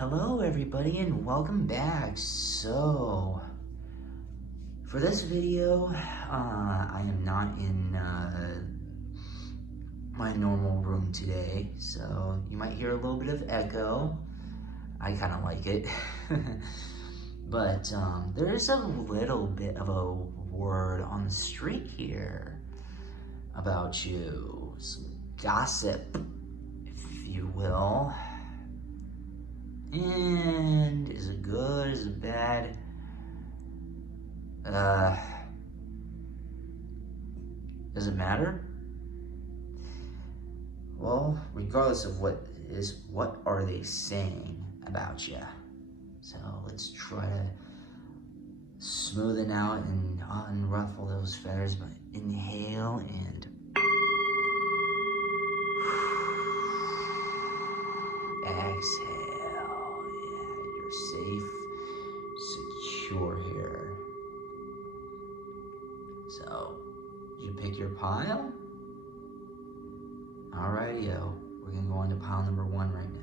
Hello everybody and welcome back. So, for this video, I am not in my normal room today, so you might hear a little bit of echo. I kind of like it. But there is a little bit of a word on the street here about you. Some gossip, if you will. And is it good? Is it bad? Does it matter? Well, regardless of what it is, what are they saying about you? So let's try to smoothen out and unruffle those feathers. But inhale and exhale. Safe, secure here. So, did you pick your pile? Alrighty-o. We're gonna go on to pile number 1 right now.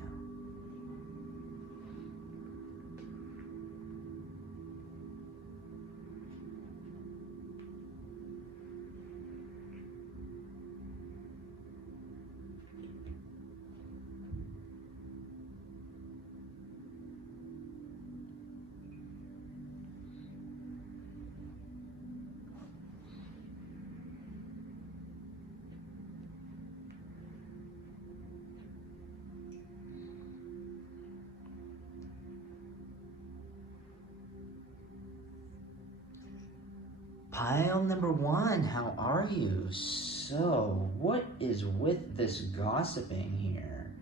Pile number 1, how are you? So, what is with this gossiping here?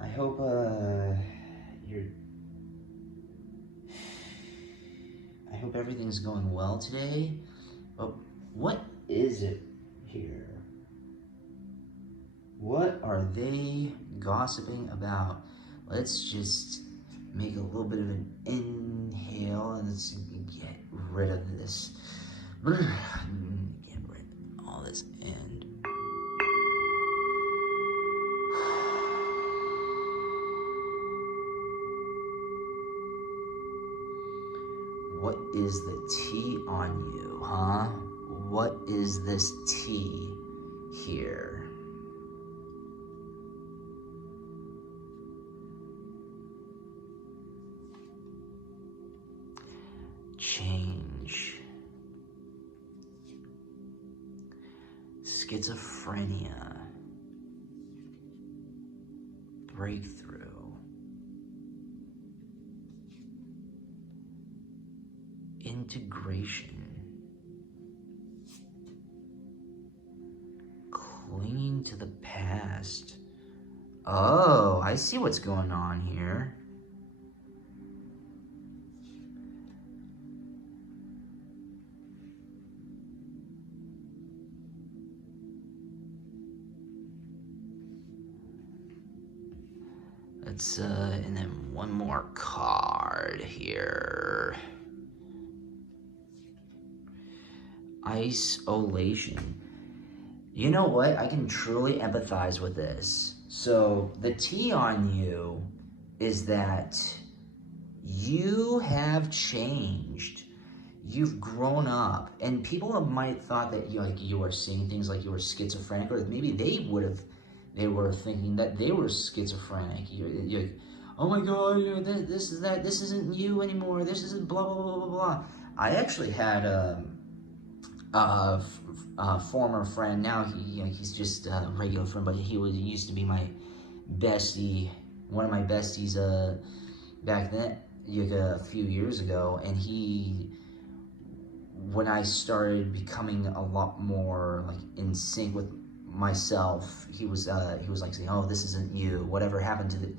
I hope, I hope everything's going well today. But what is it here? What are they gossiping about? Let's just make a little bit of an inhale and let's get rid of this. Get rid of all this and what is the tea on you, huh? What is this tea here? Change. Schizophrenia. Breakthrough. Integration. Clinging to the past. Oh, I see what's going on here. Let's, and then one more card here. Isolation. You know what? I can truly empathize with this. So, the tea on you is that you have changed. You've grown up. And people might thought that you were seeing things like you were schizophrenic, or maybe they were thinking that they were schizophrenic. You're like, oh my God, this isn't you anymore. This isn't blah, blah, blah, blah, blah. I actually had a former friend. Now he's just a regular friend, but he used to be my bestie, one of my besties back then, a few years ago. And when I started becoming a lot more like in sync with myself, he was like saying, "Oh, this isn't you. Whatever happened to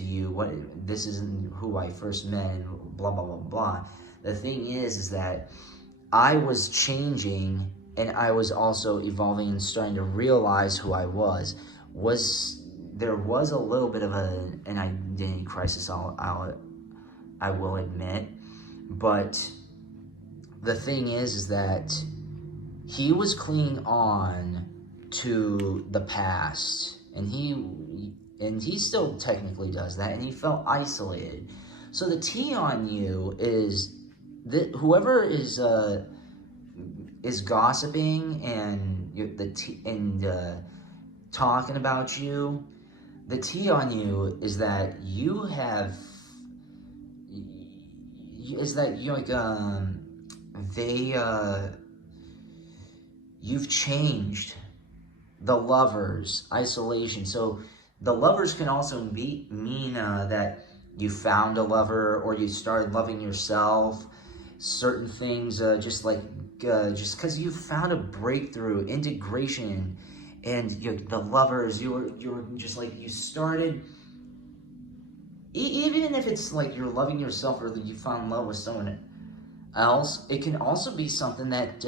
you? What? This isn't who I first met." And blah blah blah blah. The thing is that I was changing, and I was also evolving and starting to realize who I was. There was a little bit of an identity crisis. I will admit, but the thing is that he was clinging on to the past, and he still technically does that, and he felt isolated. So the T on you is that whoever is gossiping and talking about you, the T on you is that you have is that you like they you've changed. The lovers, isolation. So the lovers can also mean that you found a lover, or you started loving yourself. Certain things, just because you found a breakthrough, integration, and the lovers, you're just like, you started. Even if it's like you're loving yourself, or you found love with someone else, it can also be something that.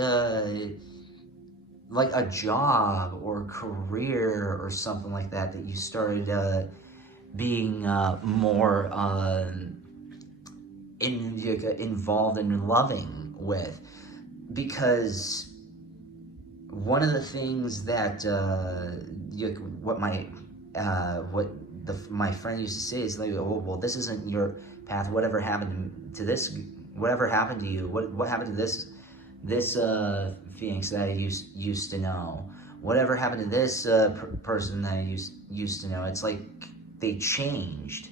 Like a job or a career or something like that you started being more involved in loving with. Because one of the things that my friend used to say is like, oh, well, this isn't your path. Whatever happened to this? Whatever happened to you? What happened to this Phoenix that I used to know? Whatever happened to this person that I used to know? It's like they changed.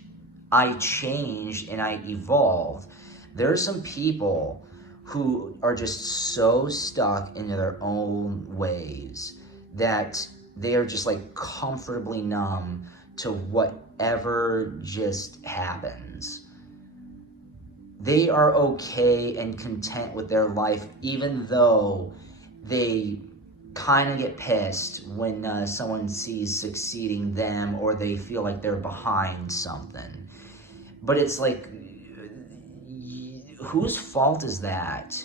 I changed and I evolved. There are some people who are just so stuck into their own ways that they are just like comfortably numb to whatever just happens. They are okay and content with their life, even though they kind of get pissed when someone sees succeeding them, or they feel like they're behind something. But it's like, whose fault is that?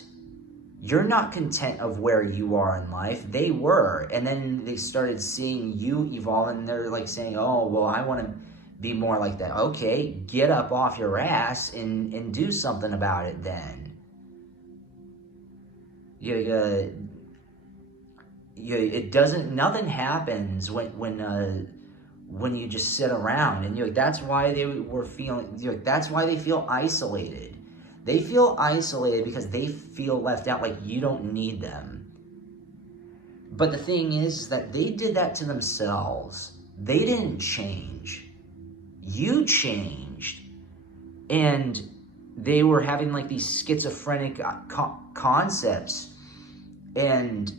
You're not content of where you are in life. They were. And then they started seeing you evolve, and they're like saying, oh, well, I want to be more like that. Okay, get up off your ass and do something about it then. It doesn't, nothing happens when you just sit around. And that's why they were feeling, that's why they feel isolated. They feel isolated because they feel left out, like you don't need them. But the thing is that they did that to themselves. They didn't change. You changed. And they were having like these schizophrenic concepts. And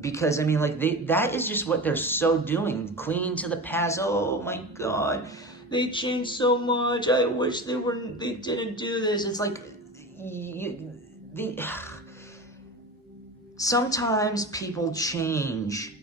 because, I mean, like that is just what they're so doing, clinging to the past. Oh my God, they changed so much. I wish they didn't do this. It's like, sometimes people change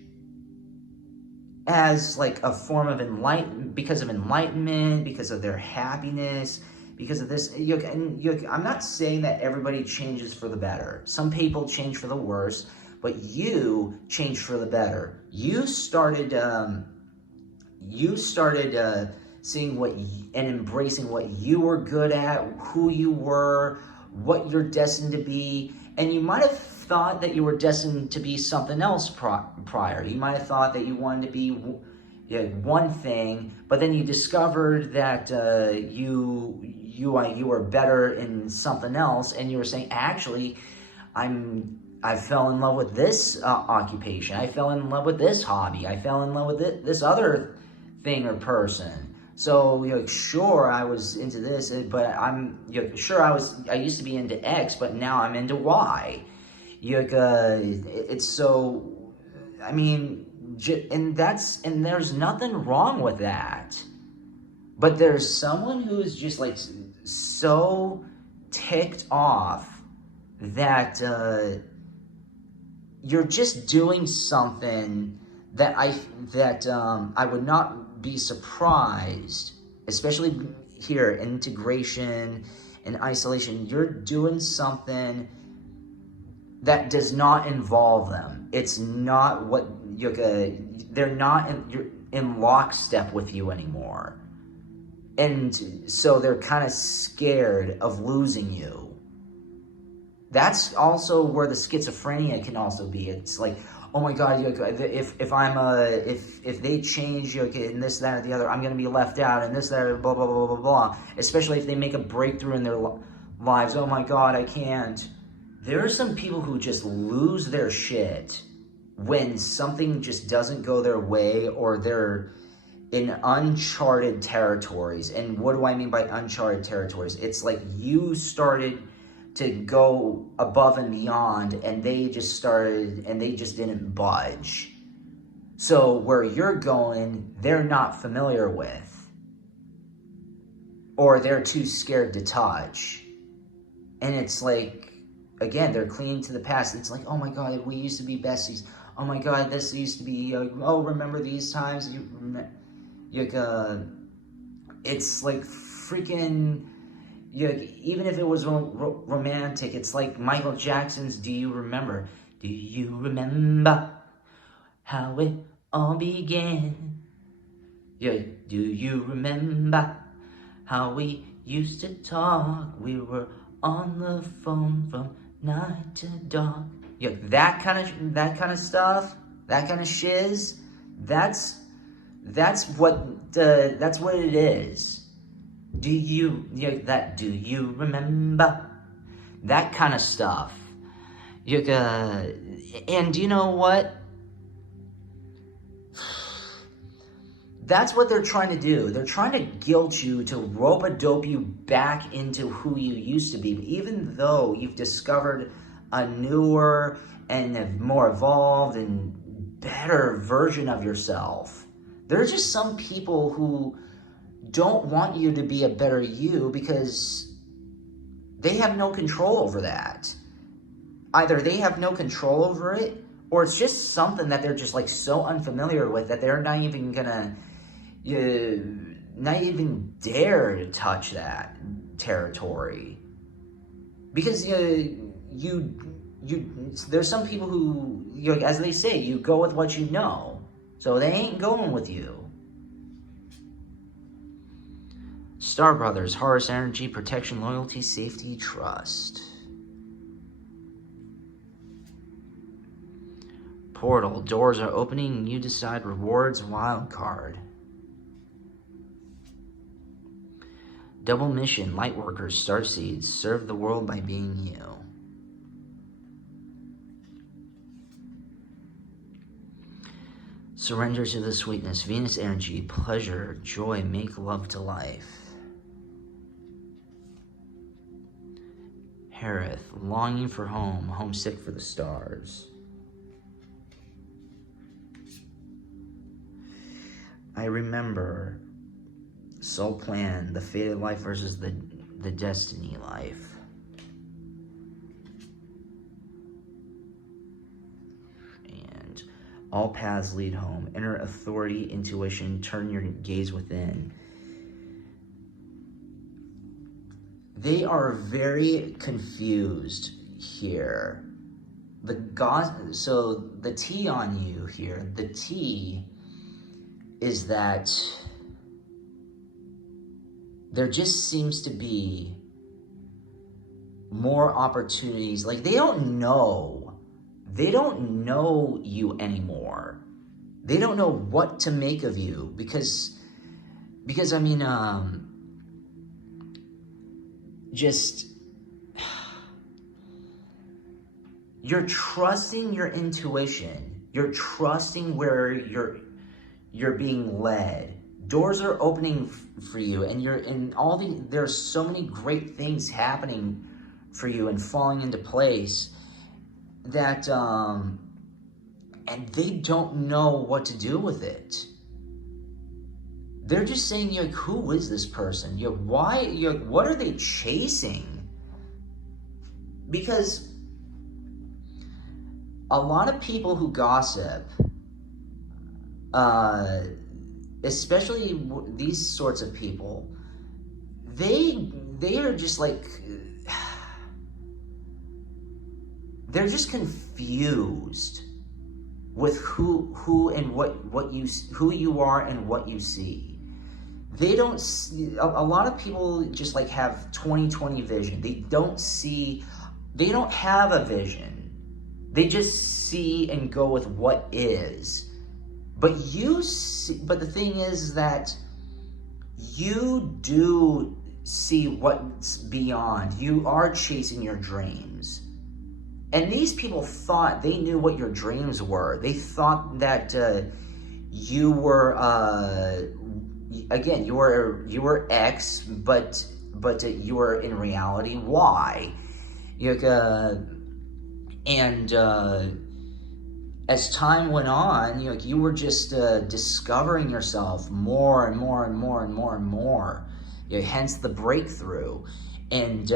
as like a form of enlightenment, because of enlightenment, because of their happiness, because of this. I'm not saying that everybody changes for the better. Some people change for the worse, but you changed for the better. You started seeing and embracing what you were good at, who you were, what you're destined to be. And you might have thought that you were destined to be something else prior. You might have thought that you wanted to be one thing, but then you discovered that you were better in something else, and you were saying, actually, I fell in love with this occupation. I fell in love with this hobby. I fell in love with this other thing or person. So, sure, I was into this, but I used to be into X, but now I'm into Y. It's so, I mean, and there's nothing wrong with that. But there's someone who is just like so ticked off that you're just doing something that I would not be surprised, especially here, integration and isolation. You're doing something that does not involve them. It's not what they're not in lockstep with you anymore. And so they're kind of scared of losing you. That's also where the schizophrenia can also be. It's like, oh my God, if they change, and this, that, or the other, I'm gonna be left out, and this, that, blah, blah, blah, blah, blah. Especially if they make a breakthrough in their lives. Oh my God, I can't. There are some people who just lose their shit when something just doesn't go their way, or they're in uncharted territories. And what do I mean by uncharted territories? It's like you started to go above and beyond, and they just didn't budge. So where you're going, they're not familiar with, or they're too scared to touch. And it's like, again, they're clinging to the past. It's like, oh my God, we used to be besties. Oh my God, this used to be, oh, remember these times? It's like freaking, even if it was romantic, it's like Michael Jackson's Do You Remember? Do you remember how it all began? Yeah, do you remember how we used to talk? We were on the phone from night to dark. Yeah, that kind of stuff, that kind of shiz. That's what it is. Do you remember that kind of stuff? And you know what? That's what they're trying to do. They're trying to guilt you, to rope-a-dope you back into who you used to be, even though you've discovered a newer and a more evolved and better version of yourself. There are just some people who don't want you to be a better you because they have no control over that. Either they have no control over it, or it's just something that they're just like so unfamiliar with that they're not even gonna, not even dare to touch that territory. Because there's some people who, as they say, you go with what you know. So they ain't going with you. Star Brothers, Horus Energy, Protection, Loyalty, Safety, Trust. Portal, doors are opening, you decide. Rewards, wild card. Double mission, Lightworkers, Starseeds, serve the world by being you. Surrender to the sweetness, Venus energy, pleasure, joy, make love to life. Harith, longing for home, homesick for the stars. I remember, soul plan, the fated life versus the destiny life. All paths lead home. Inner authority, intuition, turn your gaze within. They are very confused here. So the T on you here, the T is that there just seems to be more opportunities. Like they don't know you anymore. They don't know what to make of you because I mean, just, you're trusting your intuition. You're trusting where you're being led. Doors are opening for you, and there's so many great things happening for you and falling into place that and they don't know what to do with it. They're just saying, who is this person? What are they chasing? Because a lot of people who gossip, especially these sorts of people, they are just like, they're just confused with who and who you are and what you see. They don't see, a lot of people just like have 20/20 vision. They don't see they don't have a vision. They just see and go with what is. But the thing is that you do see what's beyond. You are chasing your dreams. And these people thought they knew what your dreams were. They thought that you were, again, you were X, but you were in reality Y. As time went on, you were just discovering yourself more and more and more and more and more. Hence the breakthrough, and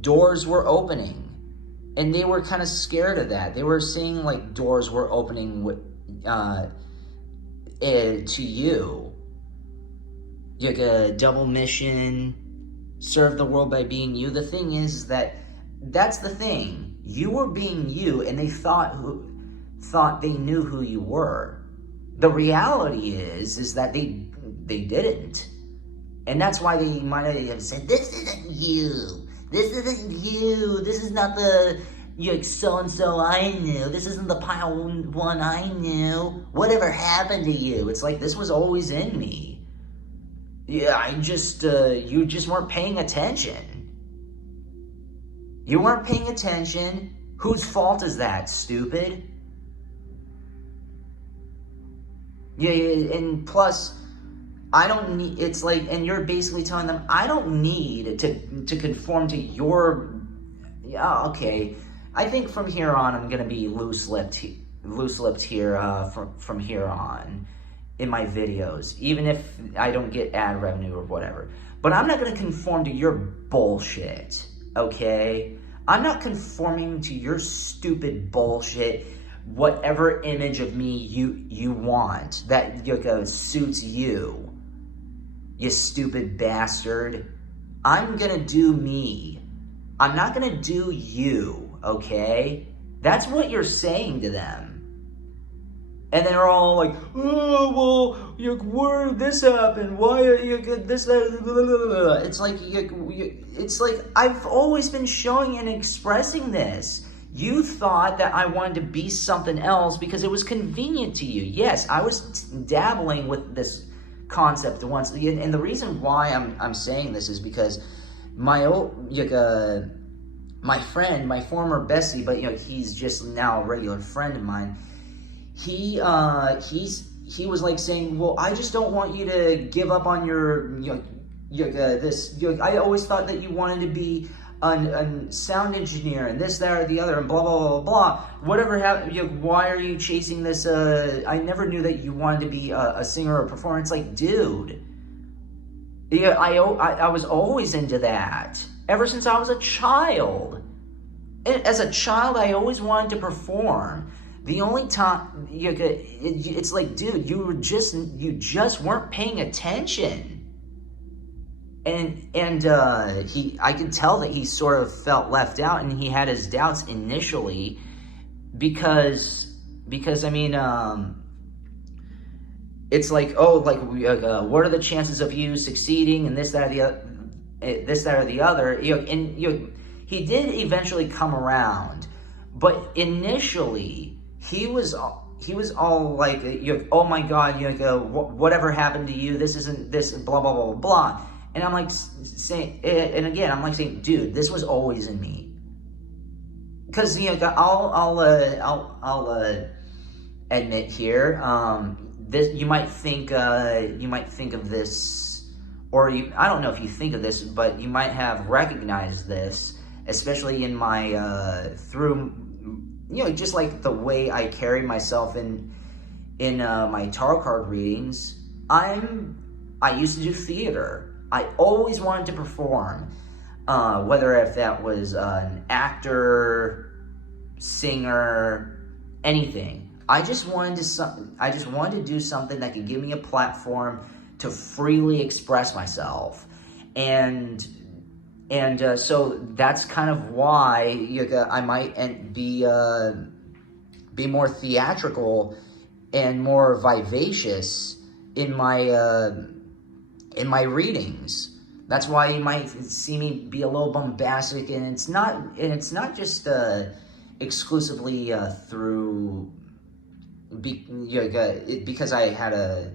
doors were opening, and they were kind of scared of that. They were seeing like doors were opening to you. Like a double mission, serve the world by being you. The thing is that's the thing. You were being you, and they thought they knew who you were. The reality is that they didn't. And that's why they might have said, this isn't you. This isn't you. This is not the so-and-so I knew. This isn't the pile one I knew. Whatever happened to you? It's like, this was always in me. Yeah, you just weren't paying attention. You weren't paying attention. Whose fault is that, stupid? Yeah, and plus, I don't need, it's like, and you're basically telling them, I don't need to conform to your, yeah, okay. I think from here on, I'm going to be loose-lipped here from here on in my videos, even if I don't get ad revenue or whatever. But I'm not going to conform to your bullshit, okay? I'm not conforming to your stupid bullshit, whatever image of me you want that suits you. You stupid bastard. I'm gonna do me. I'm not gonna do you, okay? That's what you're saying to them. And they're all like, oh, well, where this happened? Why this? It's like I've always been showing and expressing this. You thought that I wanted to be something else because it was convenient to you. Yes, I was dabbling with this concept once, and the reason why I'm saying this is because my friend, my former bestie, but he's just now a regular friend of mine. He was like saying, well, I just don't want you to give up on your I always thought that you wanted to be a sound engineer and this, that, or the other, and blah blah blah blah blah. Whatever happened? Why are you chasing this? I never knew that you wanted to be a singer or a performer. It's like, dude, I was always into that ever since I was a child. As a child, I always wanted to perform. The only time it's like, dude, you just weren't paying attention. And I could tell that he sort of felt left out, and he had his doubts initially because I mean, it's like, oh, like, what are the chances of you succeeding and this, that, or the other, and he did eventually come around, but initially he was all like, oh my God, whatever happened to you? This isn't this, blah blah blah blah blah. And I'm like saying, and again, I'm like saying, dude, this was always in me. Because I'll admit here, this you might think of this, or I don't know if you think of this, but you might have recognized this, especially in my through, just like the way I carry myself in my tarot card readings. I used to do theater. I always wanted to perform, whether if that was an actor, singer, anything. I just wanted to do something that could give me a platform to freely express myself, and so that's kind of why I might be more theatrical and more vivacious in my readings, That's why you might see me be a little bombastic, and it's not just exclusively through because I had a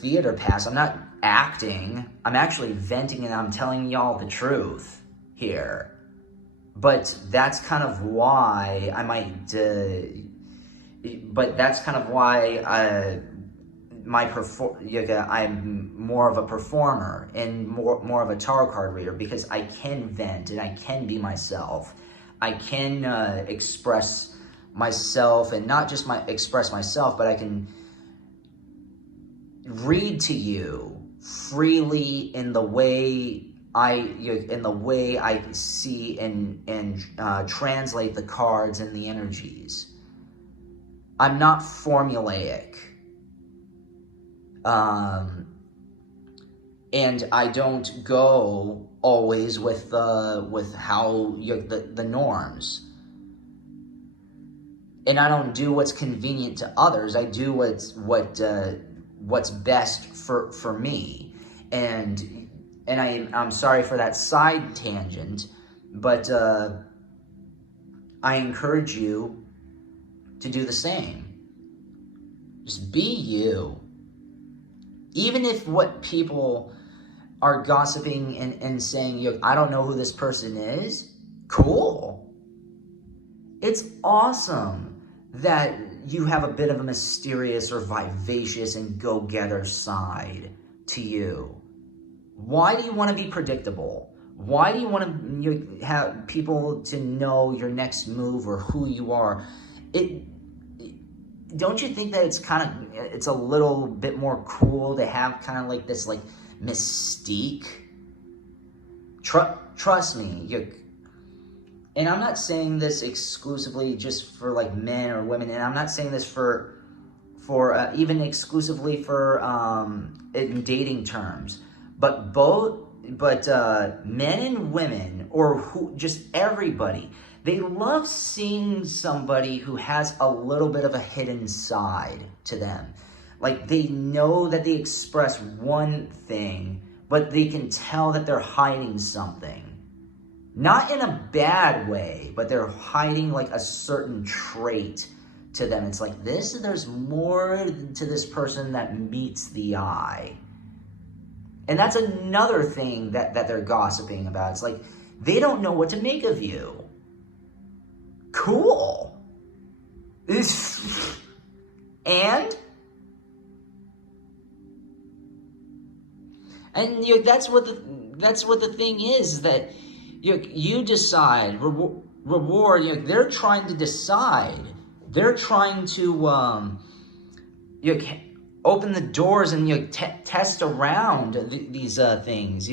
theater pass. I'm not acting. I'm actually venting, and I'm telling y'all the truth here. But that's kind of why I might. But that's kind of why I'm more of a performer and more of a tarot card reader, because I can vent and I can be myself. I can express myself, and not just express myself, but I can read to you freely in the way I see and translate the cards and the energies. I'm not formulaic. And I don't go always with how the norms. And I don't do what's convenient to others. I do what's best for me. And I'm sorry for that side tangent, but I encourage you to do the same. Just be you. Even if what people are gossiping and saying, I don't know who this person is, cool. It's awesome that you have a bit of a mysterious or vivacious and go-getter side to you. Why do you want to be predictable? Why do you want to have people to know your next move or who you are? Don't you think that it's a little bit more cool to have kind of like this mystique? Trust me, and I'm not saying this exclusively just for men or women, and I'm not saying this for even exclusively for in dating terms, but men and women, or just everybody. They love seeing somebody who has a little bit of a hidden side to them. They know that they express one thing, but they can tell that they're hiding something. Not in a bad way, but they're hiding a certain trait to them. It's there's more to this person that meets the eye. And that's another thing that they're gossiping about. It's they don't know what to make of you. Cool. And that's what the thing is, that you decide reward. They're trying to decide. They're trying to open the doors and test around these things.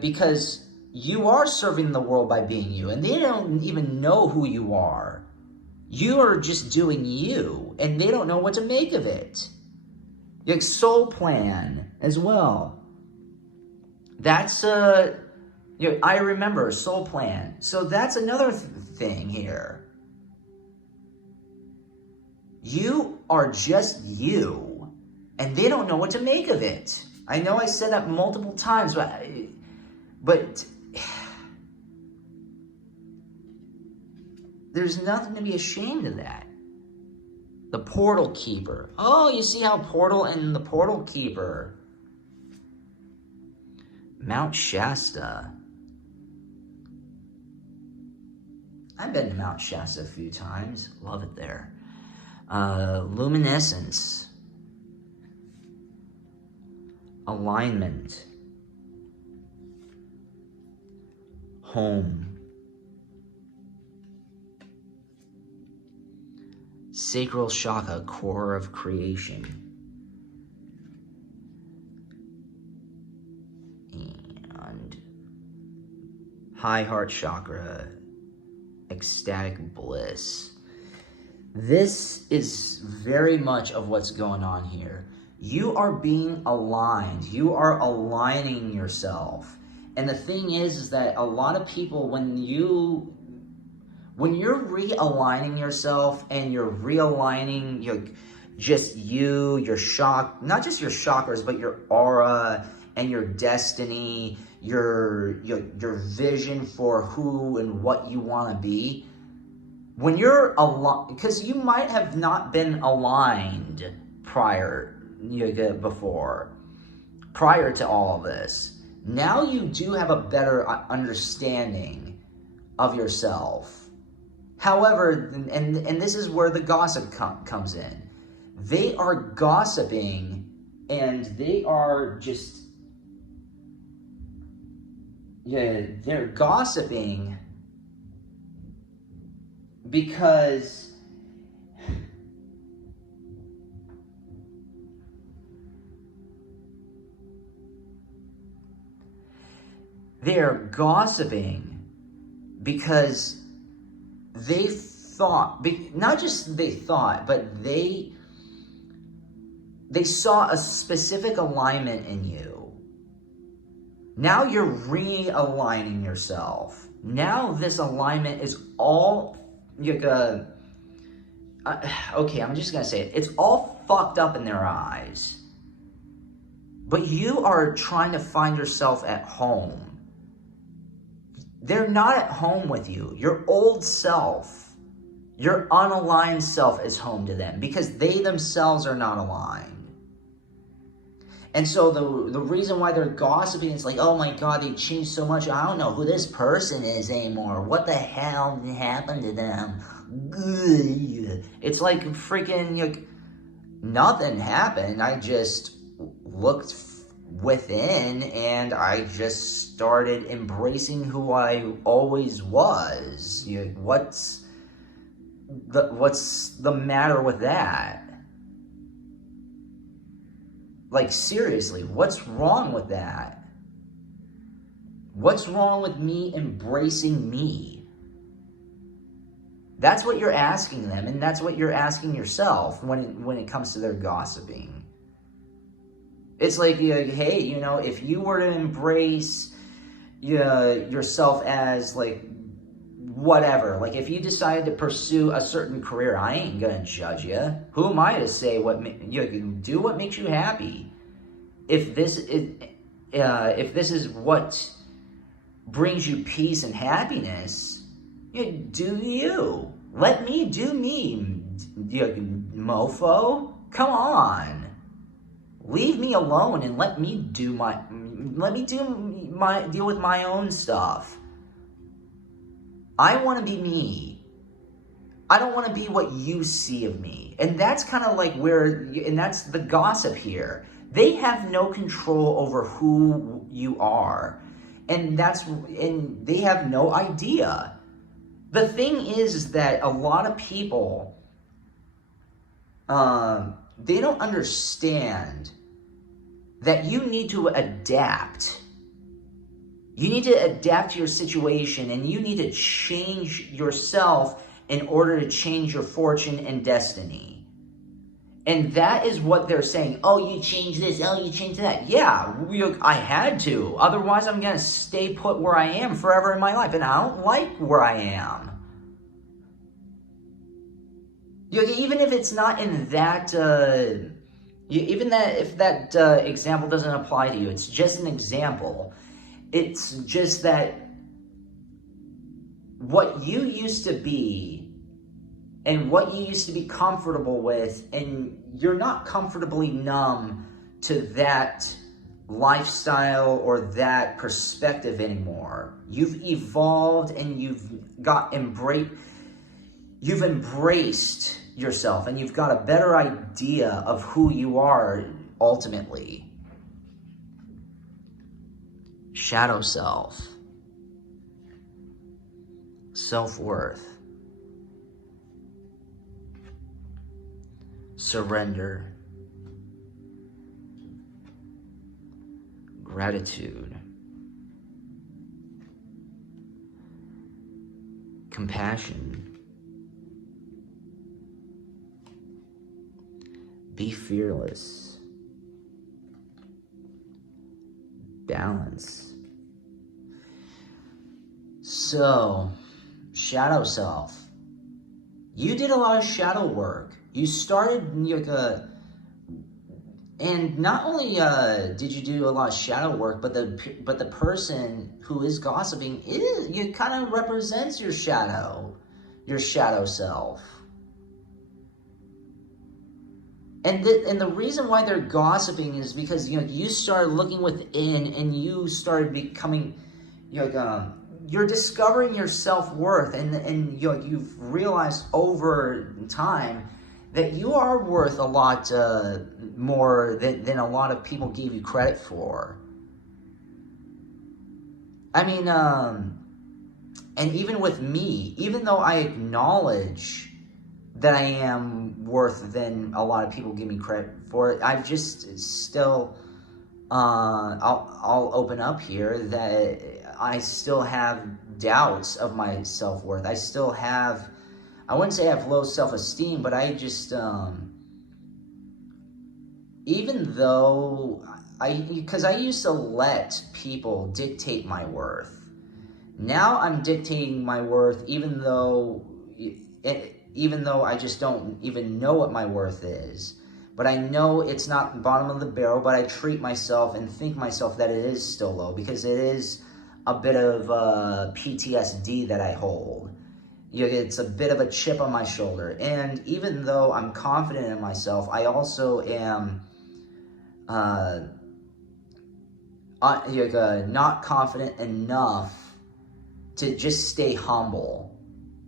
Because you are serving the world by being you, and they don't even know who you are. You are just doing you, and they don't know what to make of it. Soul plan as well. That's I remember soul plan. So that's another thing here. You are just you, and they don't know what to make of it. I know I said that multiple times, but there's nothing to be ashamed of that. The Portal Keeper. Oh, you see how Portal and the Portal Keeper. Mount Shasta. I've been to Mount Shasta a few times. Love it there. Luminescence. Alignment. Home. Sacral chakra, core of creation. And high heart chakra, ecstatic bliss. This is very much of what's going on here. You are being aligned. You are aligning yourself. And the thing is that a lot of people, when you're realigning yourself and you're realigning your shock, not just your chakras, but your aura and your destiny, your vision for who and what you want to be, when you're aligned, because you might have not been aligned before, prior to all of this. Now you do have a better understanding of yourself. However, and this is where the gossip comes in. They are gossiping, and they are just, they're gossiping because they're gossiping because they thought, not just they thought, but they saw a specific alignment in you. Now you're realigning yourself. Now this alignment is all, okay, I'm just going to say it. It's all fucked up in their eyes. But you are trying to find yourself at home. They're not at home with you. Your old self, your unaligned self is home to them because they themselves are not aligned. And so the reason why they're gossiping is like, oh my God, they changed so much. I don't know who this person is anymore. What the hell happened to them? It's like freaking, nothing happened. I just looked within and I just started embracing who I always was. What's the matter with that? Like, seriously, what's wrong with that? What's wrong with me embracing me? That's what you're asking them, and that's what you're asking yourself when it comes to their gossiping. It's like, hey, if you were to embrace yourself as, like, whatever, like, if you decided to pursue a certain career, I ain't gonna judge you. Who am I to say do what makes you happy? If this is what brings you peace and happiness, do you. Let me do me, mofo. Come on. Leave me alone and let me deal with my own stuff. I want to be me. I don't want to be what you see of me. And that's kind of like and that's the gossip here. They have no control over who you are. And they have no idea. The thing is that a lot of people, they don't understand that you need to adapt. You need to adapt to your situation, and you need to change yourself in order to change your fortune and destiny. And that is what they're saying. Oh, you change this. Oh, you change that. Yeah, I had to. Otherwise, I'm going to stay put where I am forever in my life. And I don't like where I am. Even if it's not in that, if that example doesn't apply to you, it's just an example. It's just that what you used to be and what you used to be comfortable with, and you're not comfortably numb to that lifestyle or that perspective anymore. You've evolved and you've embraced yourself, and you've got a better idea of who you are ultimately. Shadow self. Self-worth. Surrender. Gratitude. Compassion. Be fearless. Balance. So, shadow self. You did a lot of shadow work. You started And not only did you do a lot of shadow work, but the person who is gossiping kind of represents your shadow self. And the reason why they're gossiping is because you started looking within and you started becoming you're discovering your self-worth, and you've realized over time that you are worth a lot more than a lot of people gave you credit for. I mean, and even with me, even though I acknowledge that I am worth than a lot of people give me credit for, I've just still, I'll open up here that I still have doubts of my self-worth. I still have, I wouldn't say I have low self-esteem, but I just, even though because I used to let people dictate my worth. Now I'm dictating my worth, even though I just don't even know what my worth is. But I know it's not bottom of the barrel, but I treat myself and think myself that it is still low, because it is a bit of PTSD that I hold. It's a bit of a chip on my shoulder. And even though I'm confident in myself, I also am not confident enough to just stay humble.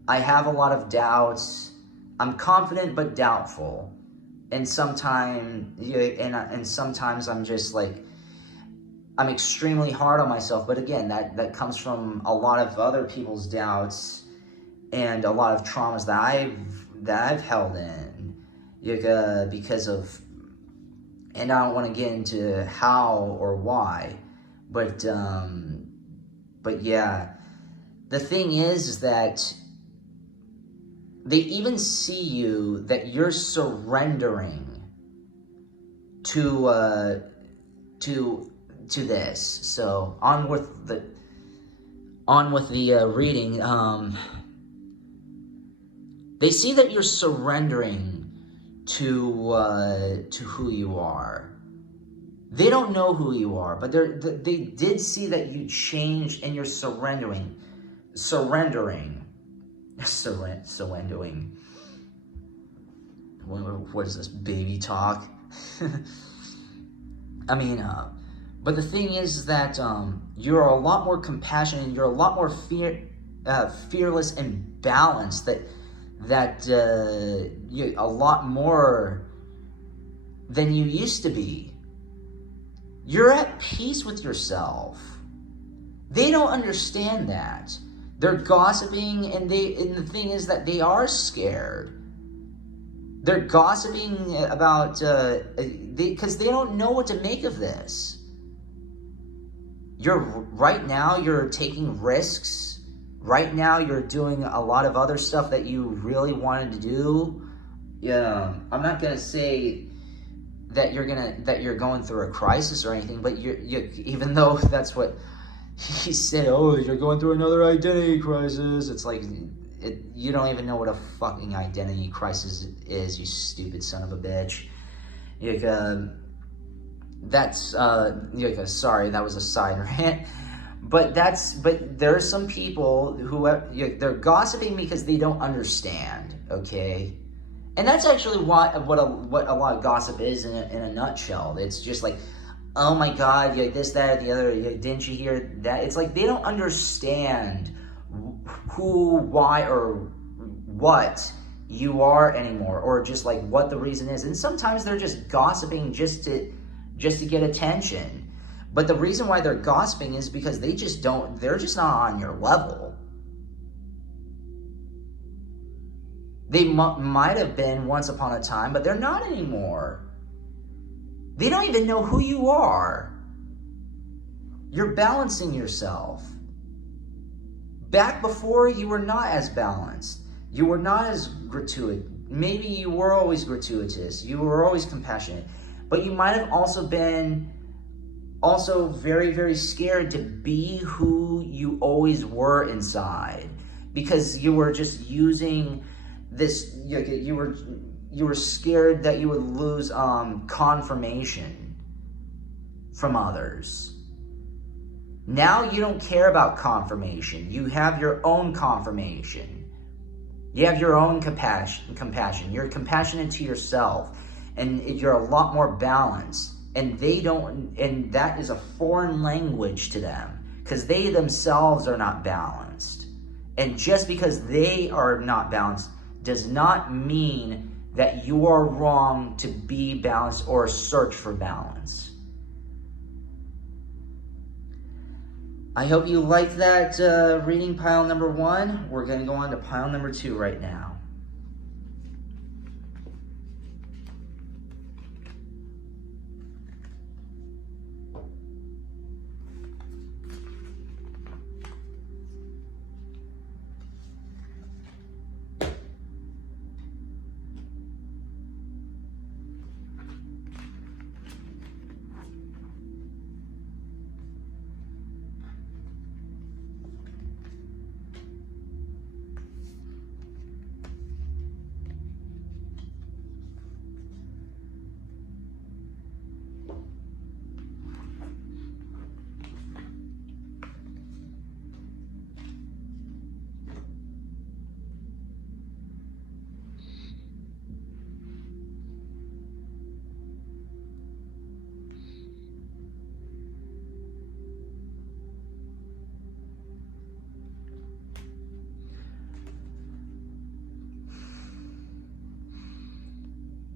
I have a lot of doubts. I'm confident but doubtful. And sometimes I'm just like, I'm extremely hard on myself. But again, that comes from a lot of other people's doubts and a lot of traumas that I've held in, because of, and I don't want to get into how or why, but yeah, the thing is that they even see you that you're surrendering to this. So on with the reading. They see that you're surrendering to who you are. They don't know who you are, but they did see that you changed and you're surrendering. What is this, baby talk? I mean, but the thing is that you're a lot more compassionate, and you're a lot more fearless and balanced. You're a lot more than you used to be. You're at peace with yourself. They don't understand that. They're gossiping, and the thing is that they are scared. They're gossiping about because they don't know what to make of this. Right now you're taking risks. Right now you're doing a lot of other stuff that you really wanted to do. Yeah, I'm not gonna say that you're going through a crisis or anything, but you even though that's what he said, oh, you're going through another identity crisis. It's like, you don't even know what a fucking identity crisis is, you stupid son of a bitch. Sorry, that was a side rant. But there are some people who they're gossiping because they don't understand, okay? And that's actually what a lot of gossip is in a nutshell. It's just like, oh my God, this, that, or the other, didn't you hear that? It's like they don't understand who, why, or what you are anymore, or just like what the reason is. And sometimes they're just gossiping just to get attention. But the reason why they're gossiping is because they're just not on your level. They might have been once upon a time, but they're not anymore. They don't even know who you are. You're balancing yourself. Back before, you were not as balanced. You were not as gratuitous. Maybe you were always gratuitous. You were always compassionate. But you might have also been very, very scared to be who you always were inside. Because you were just using this, you were you were scared that you would lose confirmation from others. Now you don't care about confirmation. You have your own confirmation. You have your own compassion. You're compassionate to yourself, and you're a lot more balanced. And they don't, and that is a foreign language to them because they themselves are not balanced. And just because they are not balanced does not mean that you are wrong to be balanced or search for balance. I hope you like that reading pile number 1. We're going to go on to pile number 2 right now.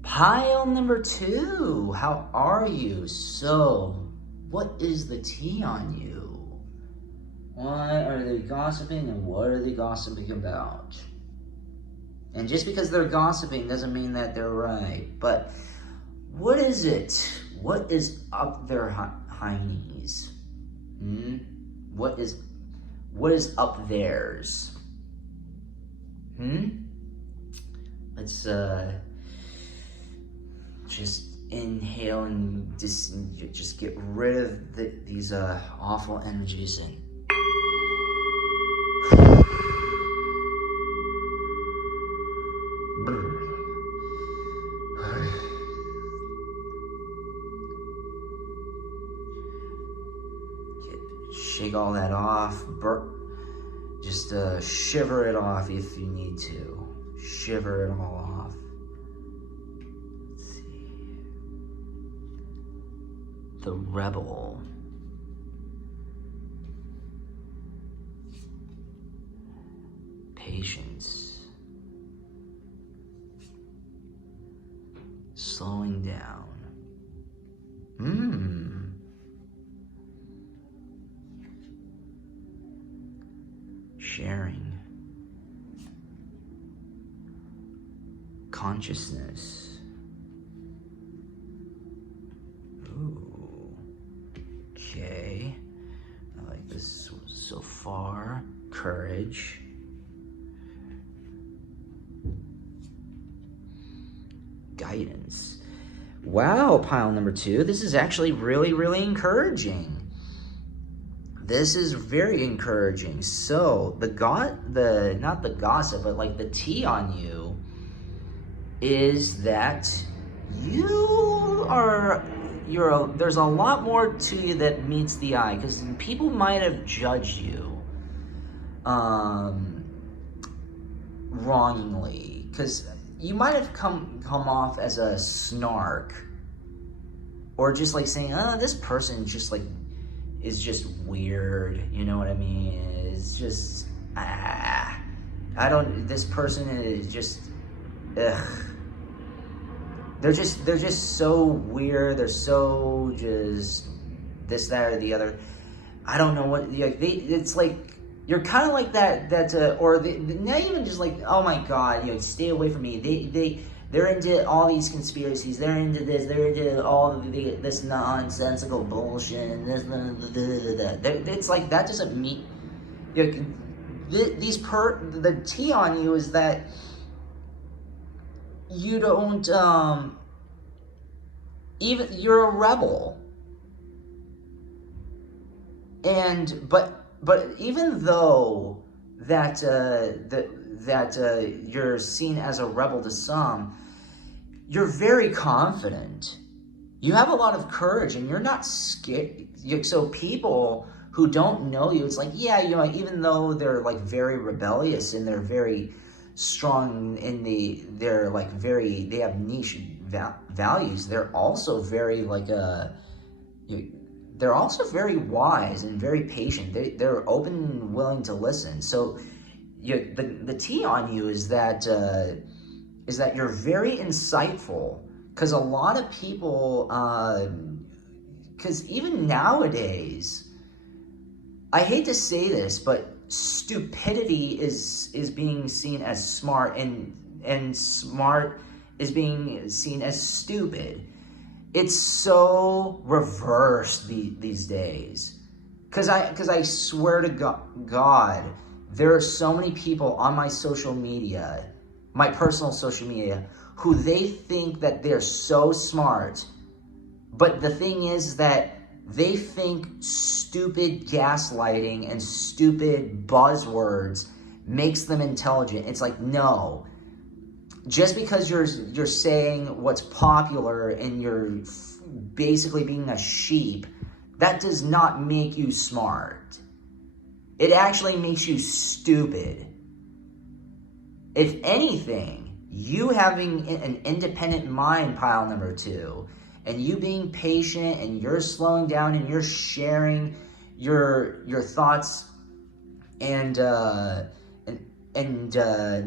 Pile number 2, how are you? So, what is the tea on you? Why are they gossiping and what are they gossiping about? And just because they're gossiping doesn't mean that they're right. But what is it? What is up their heinies? What is up theirs? Let's just inhale and just get rid of these awful energies and shake all that off. Just shiver it off if you need to. Shiver it all off. The rebel. Patience. Slowing down. Sharing. Consciousness. Ooh. Okay. I like this so far. Courage. Guidance. Wow, pile number 2. This is actually really, really encouraging. This is very encouraging. So not the gossip, but like the tea on you is that there's a lot more to you that meets the eye, because people might have judged you wrongingly, because you might have come off as a snark, or just like saying, this person just like is just weird, you know what I mean? It's just, this person is just, ugh. They're just so weird. They're so just this, that, or the other. I don't know what, it's like, you're kind of like that, not even just like, oh my God, stay away from me. They're into all these conspiracies. They're into this. They're into all this nonsensical bullshit. And it's like, that doesn't mean, the tea on you is that you don't, you're a rebel. And, but even though that you're seen as a rebel to some, you're very confident. You have a lot of courage, and you're not scared. So people who don't know you, it's like, yeah, you know, even though they're like very rebellious and they're very strong in they're like very, they have niche values. They're also very like they're also very wise and very patient. They're open and willing to listen. So the T on you is that you're very insightful, because a lot of people, because even nowadays, I hate to say this, but stupidity is being seen as smart, and smart is being seen as stupid. It's so reversed these days. Because I swear to God, there are so many people on my social media, my personal social media, who they think that they're so smart. But the thing is that they think stupid gaslighting and stupid buzzwords makes them intelligent. It's like, no. Just because you're saying what's popular and you're basically being a sheep, that does not make you smart. It actually makes you stupid. If anything, you having an independent mind, pile number 2, and you being patient, and you're slowing down, and you're sharing your thoughts, and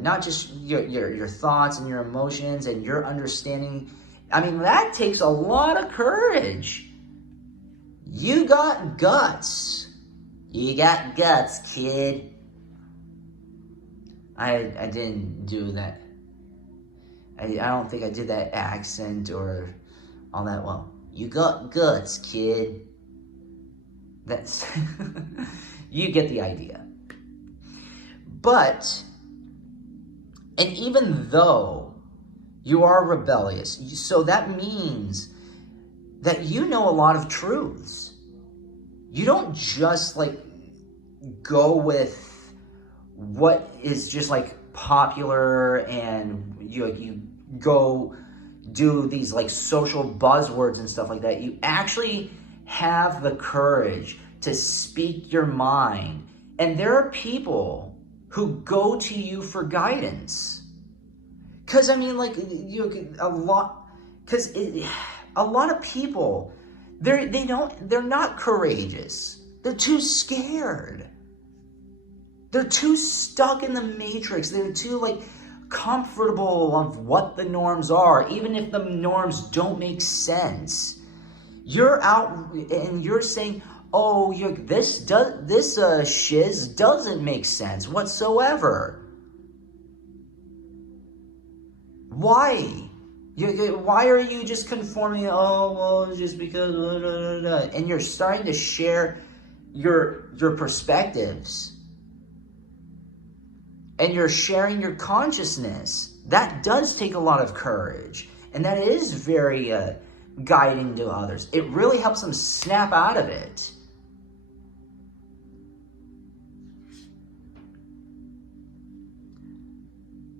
not just your thoughts and your emotions and your understanding. I mean, that takes a lot of courage. You got guts. You got guts, kid. I didn't do that. I don't think I did that accent or all that well. You got guts, kid. That's you get the idea. But, and even though you are rebellious, so that means that you know a lot of truths. You don't just like go with what is just like popular, and you go do these like social buzzwords and stuff like that. You actually have the courage to speak your mind. And there are people who go to you for guidance. Because, I mean, like, a lot of people, they're not courageous. They're too scared. They're too stuck in the matrix. They're too, like, comfortable of what the norms are, even if the norms don't make sense. You're out and you're saying, oh, this shiz doesn't make sense whatsoever. Why? Why are you just conforming? Oh, well, just because, and you're starting to share your perspectives, and you're sharing your consciousness. That does take a lot of courage, and that is very guiding to others. It really helps them snap out of it.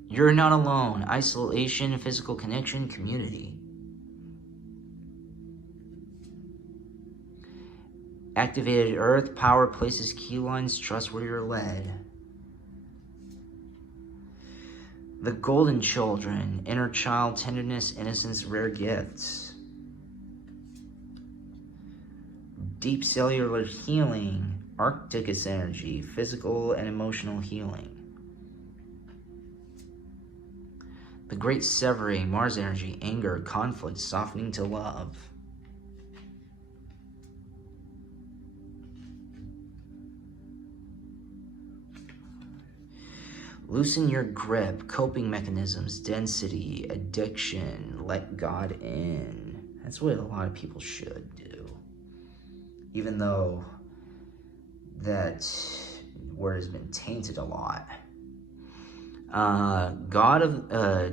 You're not alone. Isolation, physical connection, community. Activated earth, power, places, key lines, trust where you're led. The golden children, inner child, tenderness, innocence, rare gifts. Deep cellular healing, Arcticus energy, physical and emotional healing. The great severing, Mars energy, anger, conflict, softening to love. Loosen your grip, coping mechanisms, density, addiction, let God in. That's what a lot of people should do. Even though that word has been tainted a lot.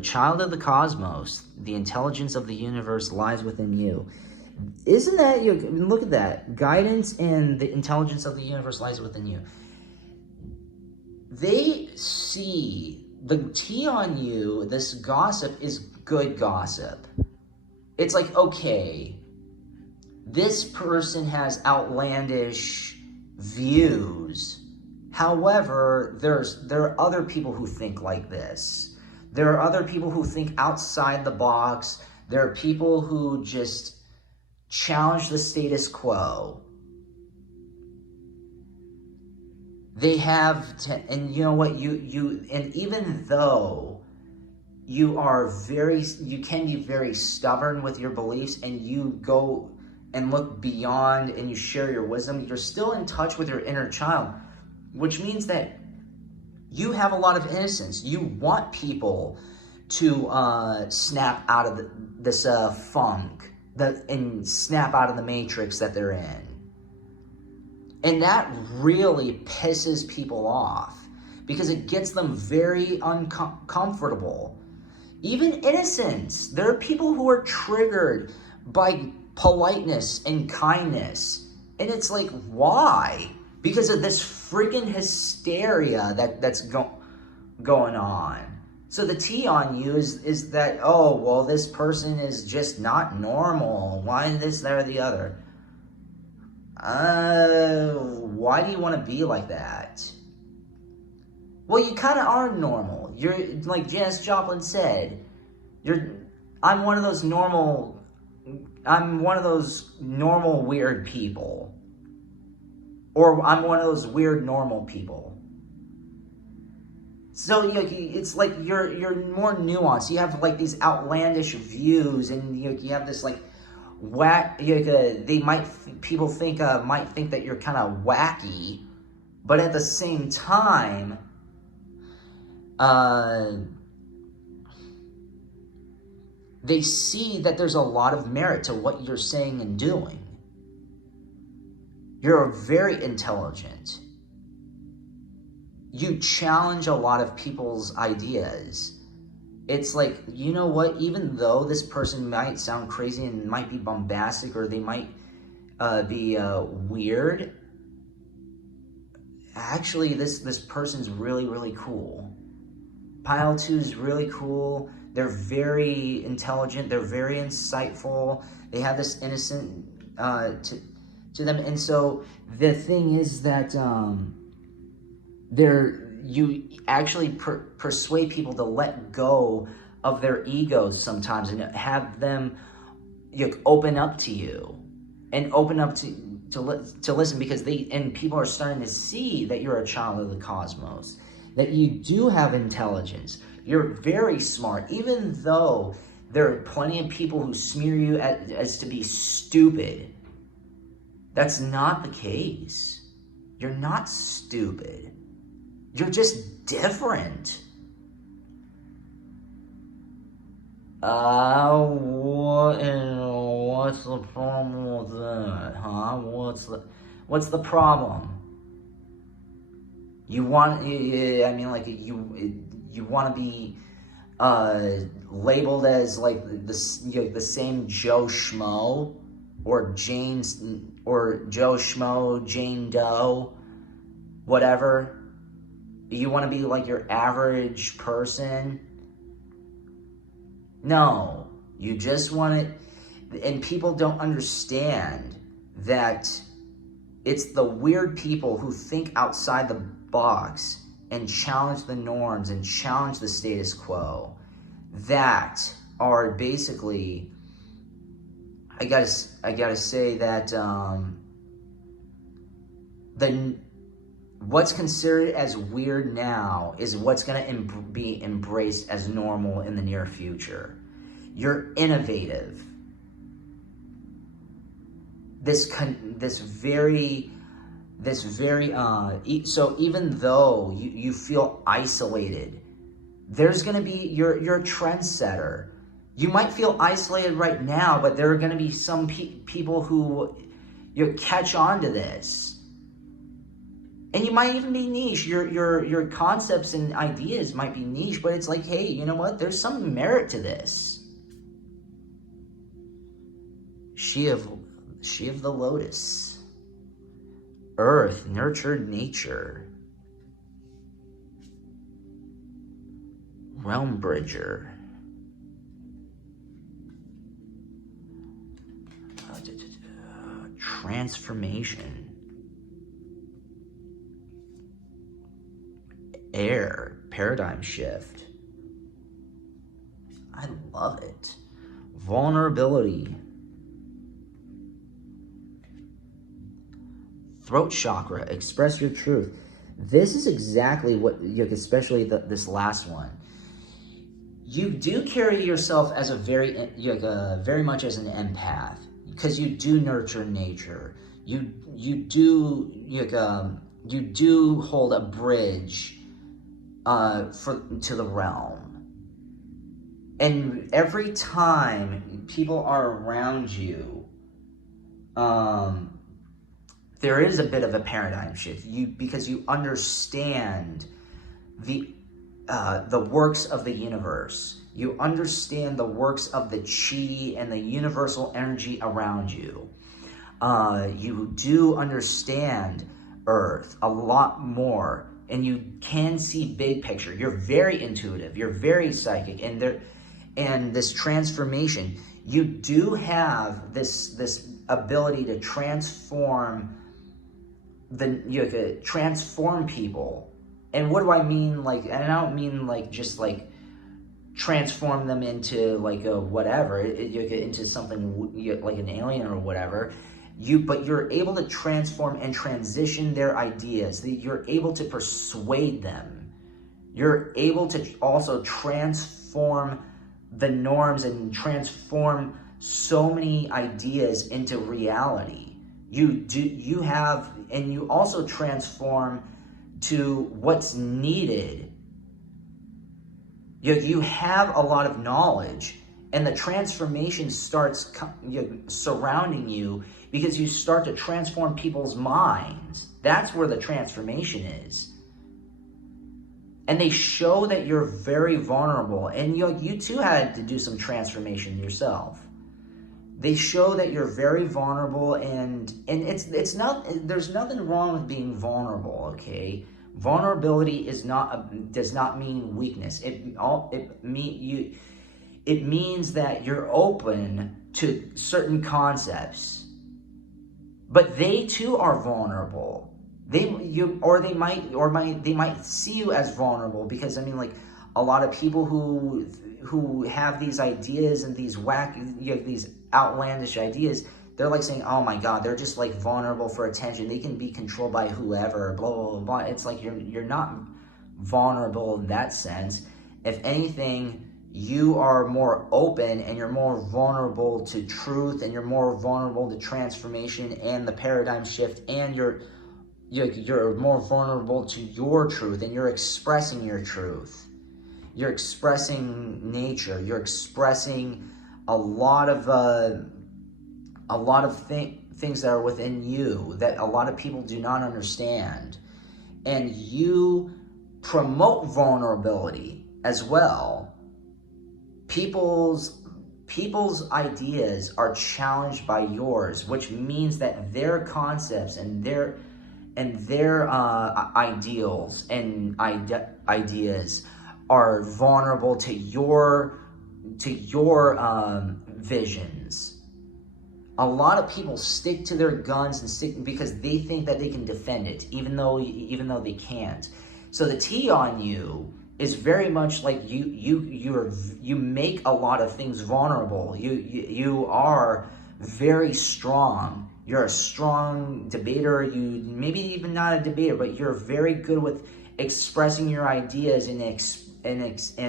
Child of the cosmos, the intelligence of the universe lies within you. Isn't that, look at that, guidance and the intelligence of the universe lies within you. They see the tea on you, this gossip is good gossip. It's like, okay, this person has outlandish views. However, there are other people who think like this. There are other people who think outside the box. There are people who just challenge the status quo. They have, and you know what, and even though you can be very stubborn with your beliefs, and you go and look beyond and you share your wisdom, you're still in touch with your inner child, which means that you have a lot of innocence. You want people to snap out of this funk, and snap out of the matrix that they're in. And that really pisses people off because it gets them very uncomfortable. Even innocence. There are people who are triggered by politeness and kindness. And it's like, why? Because of this freaking hysteria that's going on. So the tea on you is that, oh, well, this person is just not normal. Why this, that, or the other? Why do you want to be like that? Well, you kind of are normal. You're, like Janis Joplin said, I'm one of those normal weird people. Or I'm one of those weird normal people. So it's like you're more nuanced. You have like these outlandish views, and you have this like people might think that you're kind of wacky, but at the same time, they see that there's a lot of merit to what you're saying and doing. You're very intelligent. You challenge a lot of people's ideas. It's like, you know what, even though this person might sound crazy and might be bombastic, or they might be weird, actually this person's really, really cool. Pile 2 is really cool. They're very intelligent. They're very insightful. They have this innocent to them. And so the thing is that you actually persuade people to let go of their egos sometimes, and have them open up to you, and open up to listen, because people are starting to see that you're a child of the cosmos, that you do have intelligence. You're very smart, even though there are plenty of people who smear you as to be stupid. That's not the case. You're not stupid. You're just different. What's the problem with that, huh? What's the problem? You want, you want to be labeled as like the same Joe Schmo, or Joe Schmo, Jane Doe, whatever. You want to be like your average person? No, you just want it. And people don't understand that it's the weird people who think outside the box and challenge the norms and challenge the status quo that are basically, I gotta say that what's considered as weird now is what's going to be embraced as normal in the near future. You're innovative. So even though you feel isolated, there's going to be, you're a trendsetter. You might feel isolated right now, but there are going to be some people who catch on to this. And you might even be niche. Your concepts and ideas might be niche, but it's like, hey, you know what? There's some merit to this. She of the lotus. Earth, nurtured nature. Realm Bridger. Transformation. Air. Paradigm shift. I love it. Vulnerability. Throat chakra. Express your truth. This is exactly what, especially this last one. You do carry yourself as a very much as an empath, because you do nurture nature. You do hold a bridge to the realm. And every time people are around you, there is a bit of a paradigm shift. Because you understand the works of the universe. You understand the works of the chi and the universal energy around you. You do understand Earth a lot more, and you can see big picture. You're very intuitive. You're very psychic, and this transformation. You do have this ability to transform transform people. And what do I mean? And I don't mean just transform them into a whatever, into something like an alien or whatever. But you're able to transform and transition their ideas. You're able to persuade them. You're able to also transform the norms and transform so many ideas into reality. And you also transform to what's needed. You have a lot of knowledge, and the transformation starts surrounding you, because you start to transform people's minds. That's where the transformation is. And they show that you're very vulnerable, and you too had to do some transformation yourself. They show that you're very vulnerable, and it's not, there's nothing wrong with being vulnerable, okay? Vulnerability does not mean weakness. It means that you're open to certain concepts. But they too are vulnerable. They might see you as vulnerable, because a lot of people who have these ideas and these these outlandish ideas, they're saying, oh my God, they're just vulnerable for attention. They can be controlled by whoever, blah, blah, blah, blah. It's you're not vulnerable in that sense. If anything, you are more open, and you're more vulnerable to truth, and you're more vulnerable to transformation and the paradigm shift, and you're more vulnerable to your truth, and you're expressing your truth. You're expressing nature. You're expressing a lot of things that are within you that a lot of people do not understand. And you promote vulnerability as well. People's ideas are challenged by yours, which means that their concepts and their ideals and ideas are vulnerable to your visions. A lot of people stick to their guns and stick because they think that they can defend it, even though they can't. So the T on you is very much you make a lot of things vulnerable. You are very strong. You're a strong debater. You maybe even not a debater, but you're very good with expressing your ideas and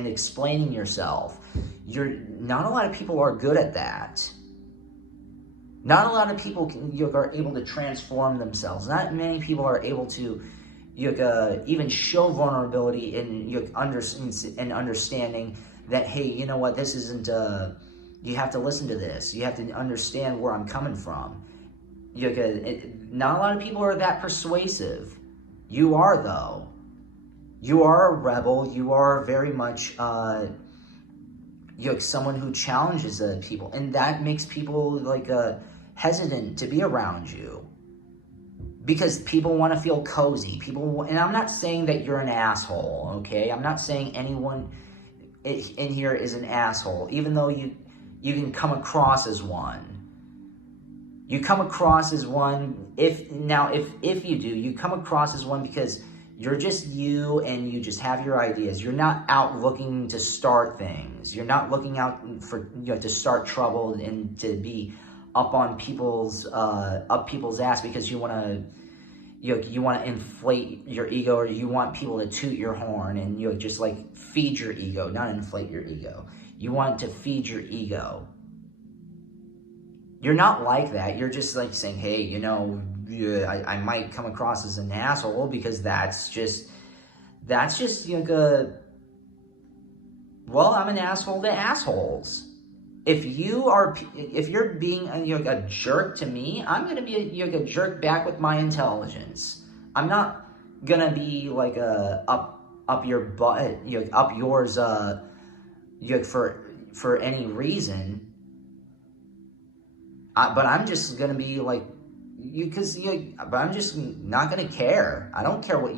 explaining yourself. Not a lot of people are good at that. Not a lot of people are able to transform themselves. Not many people are able to even show vulnerability and understanding that, hey, you know what, this isn't, you have to listen to this. You have to understand where I'm coming from. Not a lot of people are that persuasive. You are, though. You are a rebel. You are very much someone who challenges people. And that makes people hesitant to be around you. Because people want to feel cozy. And I'm not saying that you're an asshole, okay? I'm not saying anyone in here is an asshole, even though you can come across as one. You come across as one, if you do, you come across as one because you're just you and you just have your ideas. You're not out looking to start things. You're not looking out for, to start trouble and to be up on people's ass because you want to, you want to inflate your ego, or you want people to toot your horn and just like feed your ego, not inflate your ego. You want to feed your ego. You're not like that. You're just like saying, hey, I might come across as an asshole because that's just well, I'm an asshole to assholes. If you're being a jerk to me, I'm gonna be a jerk back with my intelligence. I'm not gonna be like up your butt, up yours, for any reason. But I'm just gonna be like you, but I'm just not gonna care. I don't care what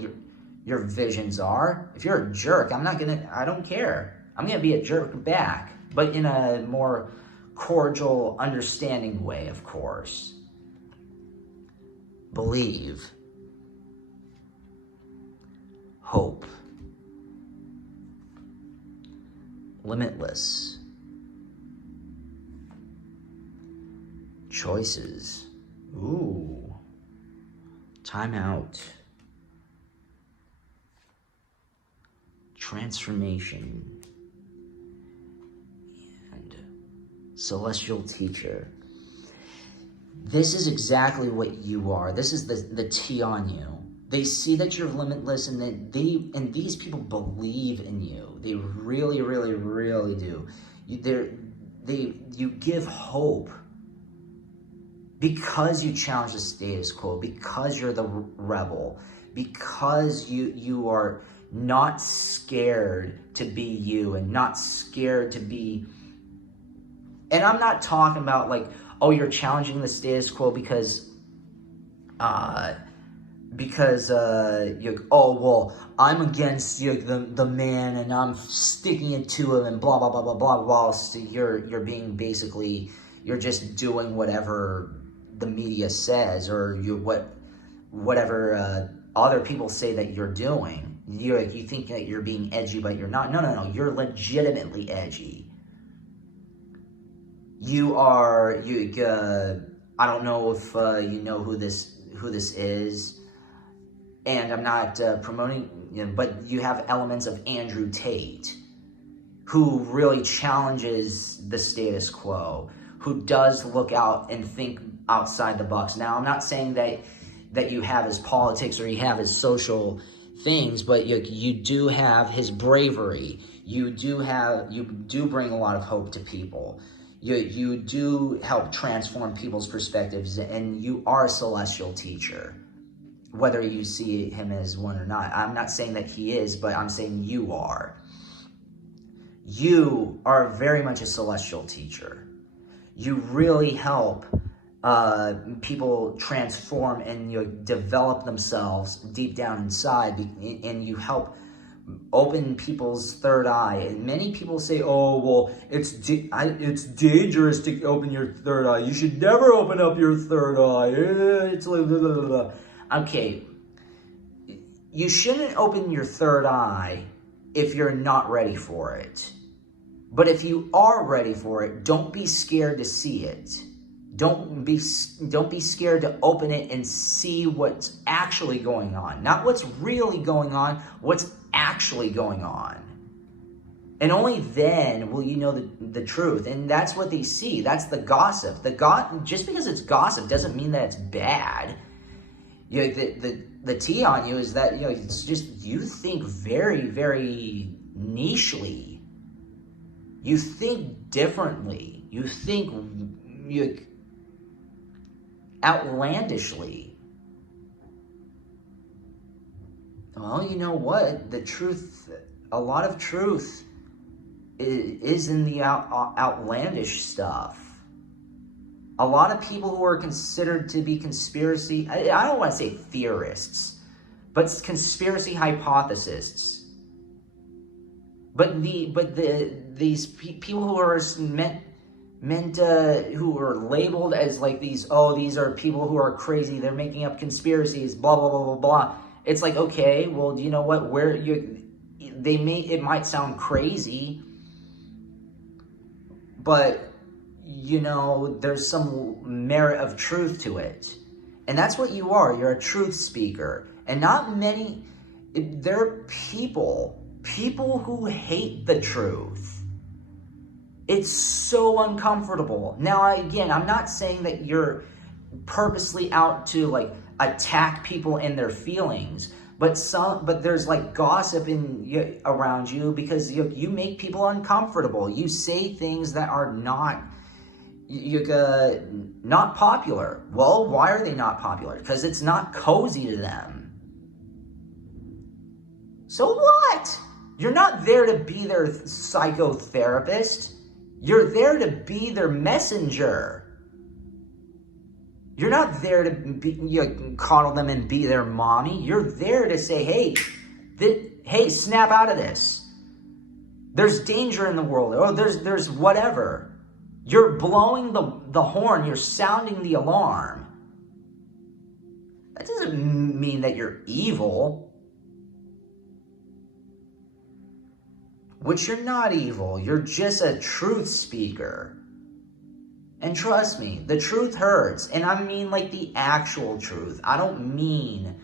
your visions are. If you're a jerk, I don't care. I'm gonna be a jerk back, but in a more cordial, understanding way, of course. Believe. Hope. Limitless. Choices. Ooh. Time out. Transformation. And celestial teacher. This is exactly what you are. This is the T on you. They see that you're limitless, and these people believe in you. They really, really, really do. You give hope. Because you challenge the status quo, because you're the rebel, because you are not scared to be you and not scared to be... And I'm not talking about like, oh, you're challenging the status quo because oh, well, I'm against the man and I'm sticking it to him and blah, blah, blah, blah, blah, blah. So you're being basically, you're just doing whatever the media says, or whatever other people say that you're doing. You think that you're being edgy, but you're not. No. You're legitimately edgy. You are. I don't know if you know who this is, and I'm not promoting. But you have elements of Andrew Tate, who really challenges the status quo, who does look out and think outside the box. Now, I'm not saying that you have his politics or you have his social things, but you do have his bravery. You do bring a lot of hope to people. You do help transform people's perspectives, and you are a celestial teacher, whether you see him as one or not. I'm not saying that he is, but I'm saying you are. You are very much a celestial teacher. You really help people transform and develop themselves deep down inside, and you help open people's third eye. And many people say, oh, well, it's dangerous to open your third eye. You should never open up your third eye. It's like, blah, blah, blah. Okay, you shouldn't open your third eye if you're not ready for it. But if you are ready for it, don't be scared to see it. Don't be scared to open it and see what's actually going on. Not what's really going on, what's actually going on. And only then will you know the truth. And that's what they see. That's the gossip. Just because it's gossip doesn't mean that it's bad. The T on you is that it's just you think very, very nichely. You think differently. You think outlandishly. Well, you know what? The truth, a lot of truth is in the outlandish stuff. A lot of people who are considered to be conspiracy, I don't want to say theorists, but conspiracy hypothesists. these people who are who are labeled as like these are people who are crazy, they're making up conspiracies, blah blah blah blah blah. It's like, okay, well, do you know what? It might sound crazy, but you know, there's some merit of truth to it. And that's what you are. You're a truth speaker. And not many, there are people who hate the truth. It's so uncomfortable. Now, again, I'm not saying that you're purposely out to like attack people in their feelings, but there's like gossip around you because you make people uncomfortable. You say things that are not popular. Well, why are they not popular? Because it's not cozy to them. So what? You're not there to be their psychotherapist. You're there to be their messenger. You're not there to coddle them and be their mommy. You're there to say, hey, snap out of this. There's danger in the world. Oh, there's whatever. You're blowing the horn. You're sounding the alarm. That doesn't mean that you're evil. Which you're not evil. You're just a truth speaker. And trust me, the truth hurts. And I mean like the actual truth. I don't mean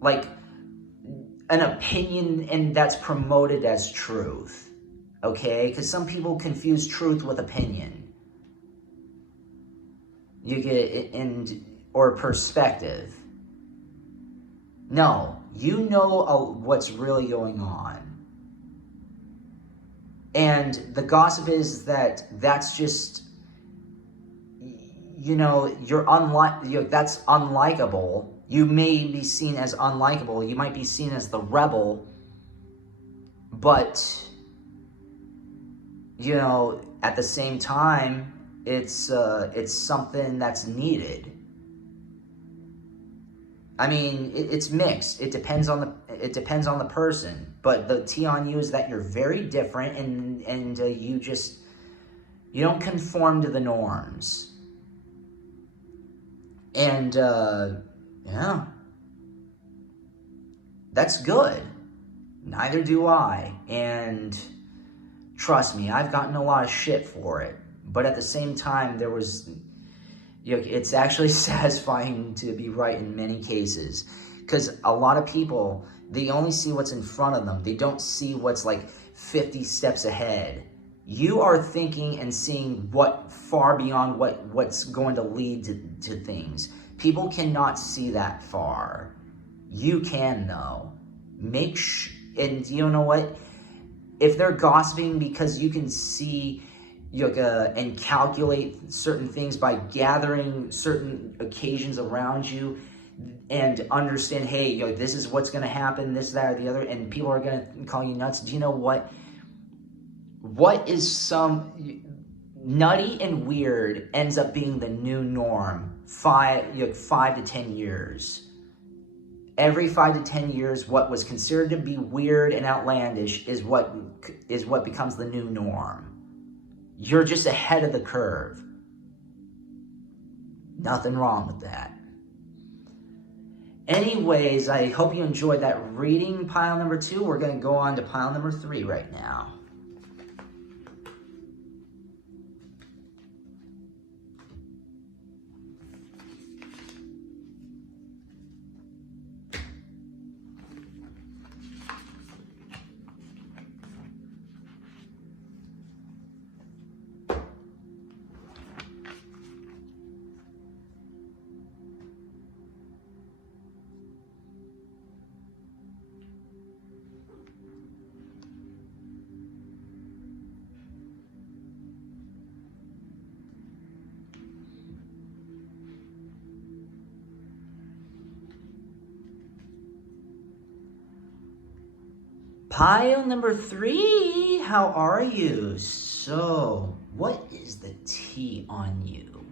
like an opinion and that's promoted as truth. Okay? Because some people confuse truth with opinion. You get or perspective. No, you know what's really going on. And the gossip is that's just, you know, that's unlikable. You may be seen as unlikable. You might be seen as the rebel. But, you know, at the same time, it's something that's needed. I mean, it's mixed. It depends on the person. But the tea on you is that you're very different, and you don't conform to the norms. And yeah, that's good. Neither do I. And trust me, I've gotten a lot of shit for it. But at the same time, it's actually satisfying to be right in many cases. Because a lot of people, they only see what's in front of them. They don't see what's like 50 steps ahead. You are thinking and seeing far beyond what's going to lead to things. People cannot see that far. You can, though. And you know what? If they're gossiping because you can see and calculate certain things by gathering certain occasions around you and understand, hey, this is what's going to happen, this, that, or the other, and people are going to call you nuts. Do you know what? What is some nutty and weird ends up being the new norm 5 to 10 years? Every 5 to 10 years, what was considered to be weird and outlandish is what becomes the new norm. You're just ahead of the curve. Nothing wrong with that. Anyways, I hope you enjoyed that reading, pile number 2. We're going to go on to pile number 3 right now. Pile number 3, how are you? So, what is the tea on you?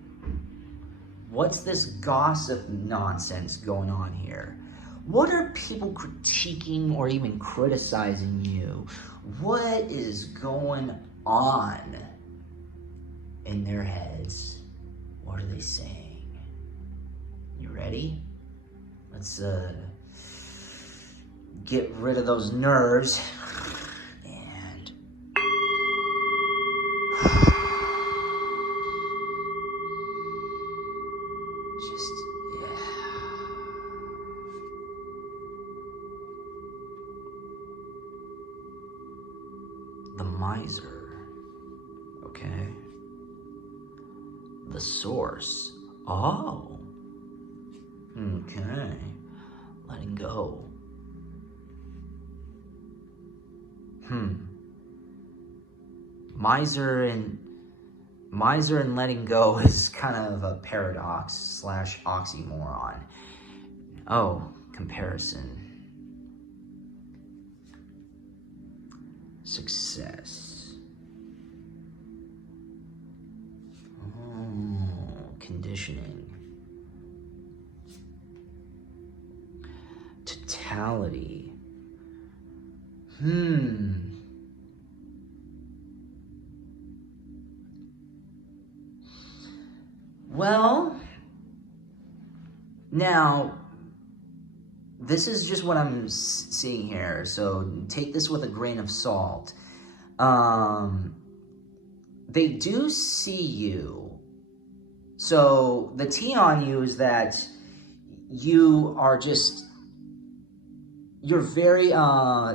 What's this gossip nonsense going on here? What are people critiquing or even criticizing you? What is going on in their heads? What are they saying? You ready? Let's get rid of those nerves and just, yeah. The miser, okay? The source, oh, okay, letting go. Miser and letting go is kind of a paradox / oxymoron. Oh, comparison. Success. Oh, conditioning. Totality. Well, now, this is just what I'm seeing here, so take this with a grain of salt. They do see you. So the T on you is that you are just, you're very,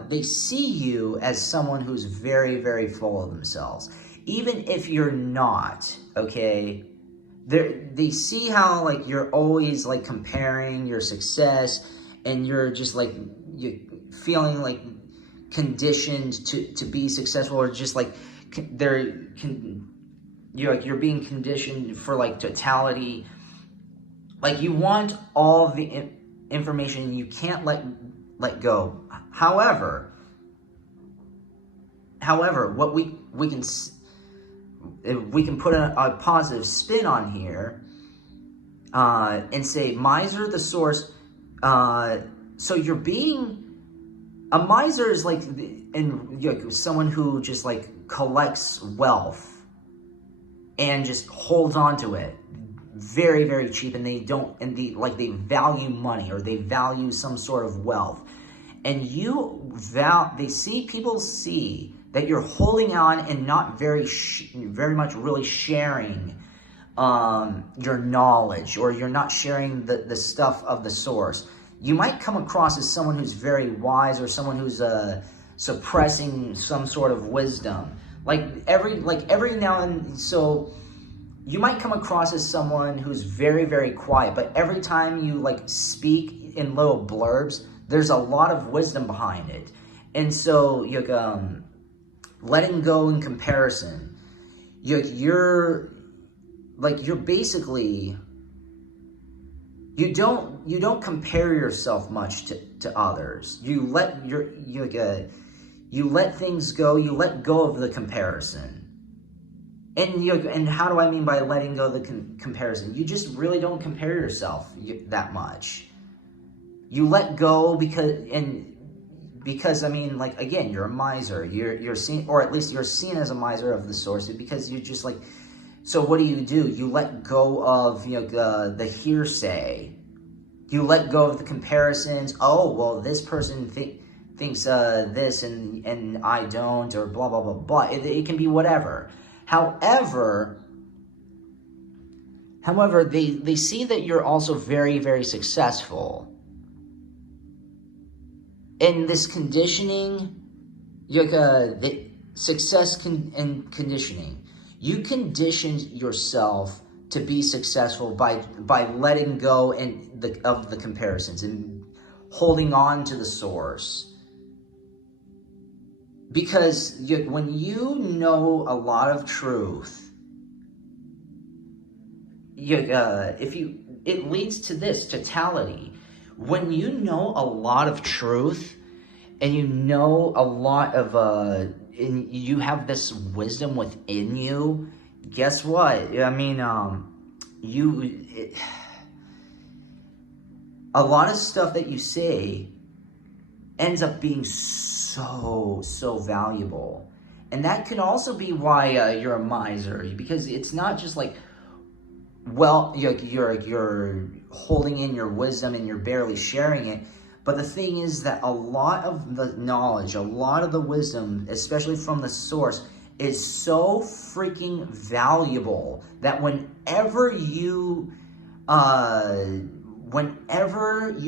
they see you as someone who's very, very full of themselves. Even if you're not, okay? They see how, like, you're always, like, comparing your success, and you're just, like, you feeling, like, conditioned to be successful, or just, like, you're being conditioned for, like, totality. Like, you want all the information, you can't let go. However, what we can put a positive spin on here and say miser the source. So you're being a miser is like someone who just like collects wealth and just holds on to it very, very cheap, and they value money, or they value some sort of wealth, and people see that you're holding on and not very much really sharing your knowledge, or you're not sharing the stuff of the source. You might come across as someone who's very wise, or someone who's suppressing some sort of wisdom. Like every now and so, you might come across as someone who's very, very quiet, but every time you like speak in little blurbs, there's a lot of wisdom behind it. And so you're letting go in comparison. You're basically, you don't compare yourself much to others. You let things go. You let go of the comparison. And how do I mean by letting go of the comparison? You just really don't compare yourself that much. You let go because I mean, like, again, you're a miser. You're seen, or at least you're seen as a miser of the source, because you just like. So what do? You let go of the hearsay. You let go of the comparisons. Oh, well, this person thinks this and I don't, or blah blah blah blah. It can be whatever. However, they see that you're also very, very successful. In this conditioning, the success and conditioning. You conditioned yourself to be successful by letting go of the comparisons and holding on to the source. Because when you know a lot of truth, it leads to this totality. When you know a lot of truth, and you know a lot of and you have this wisdom within you, guess what? I mean, a lot of stuff that you say ends up being so valuable. And that could also be why you're a miser, because it's not just like, well, you're holding in your wisdom and you're barely sharing it. But the thing is that a lot of the knowledge, a lot of the wisdom, especially from the source, is so freaking valuable that whenever you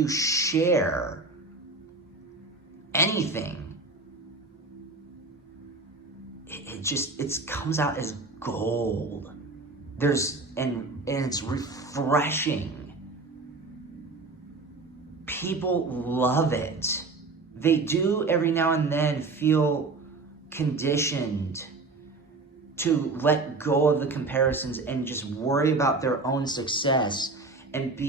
share anything, it comes out as gold. And it's refreshing. People love it. They do every now and then feel conditioned to let go of the comparisons and just worry about their own success and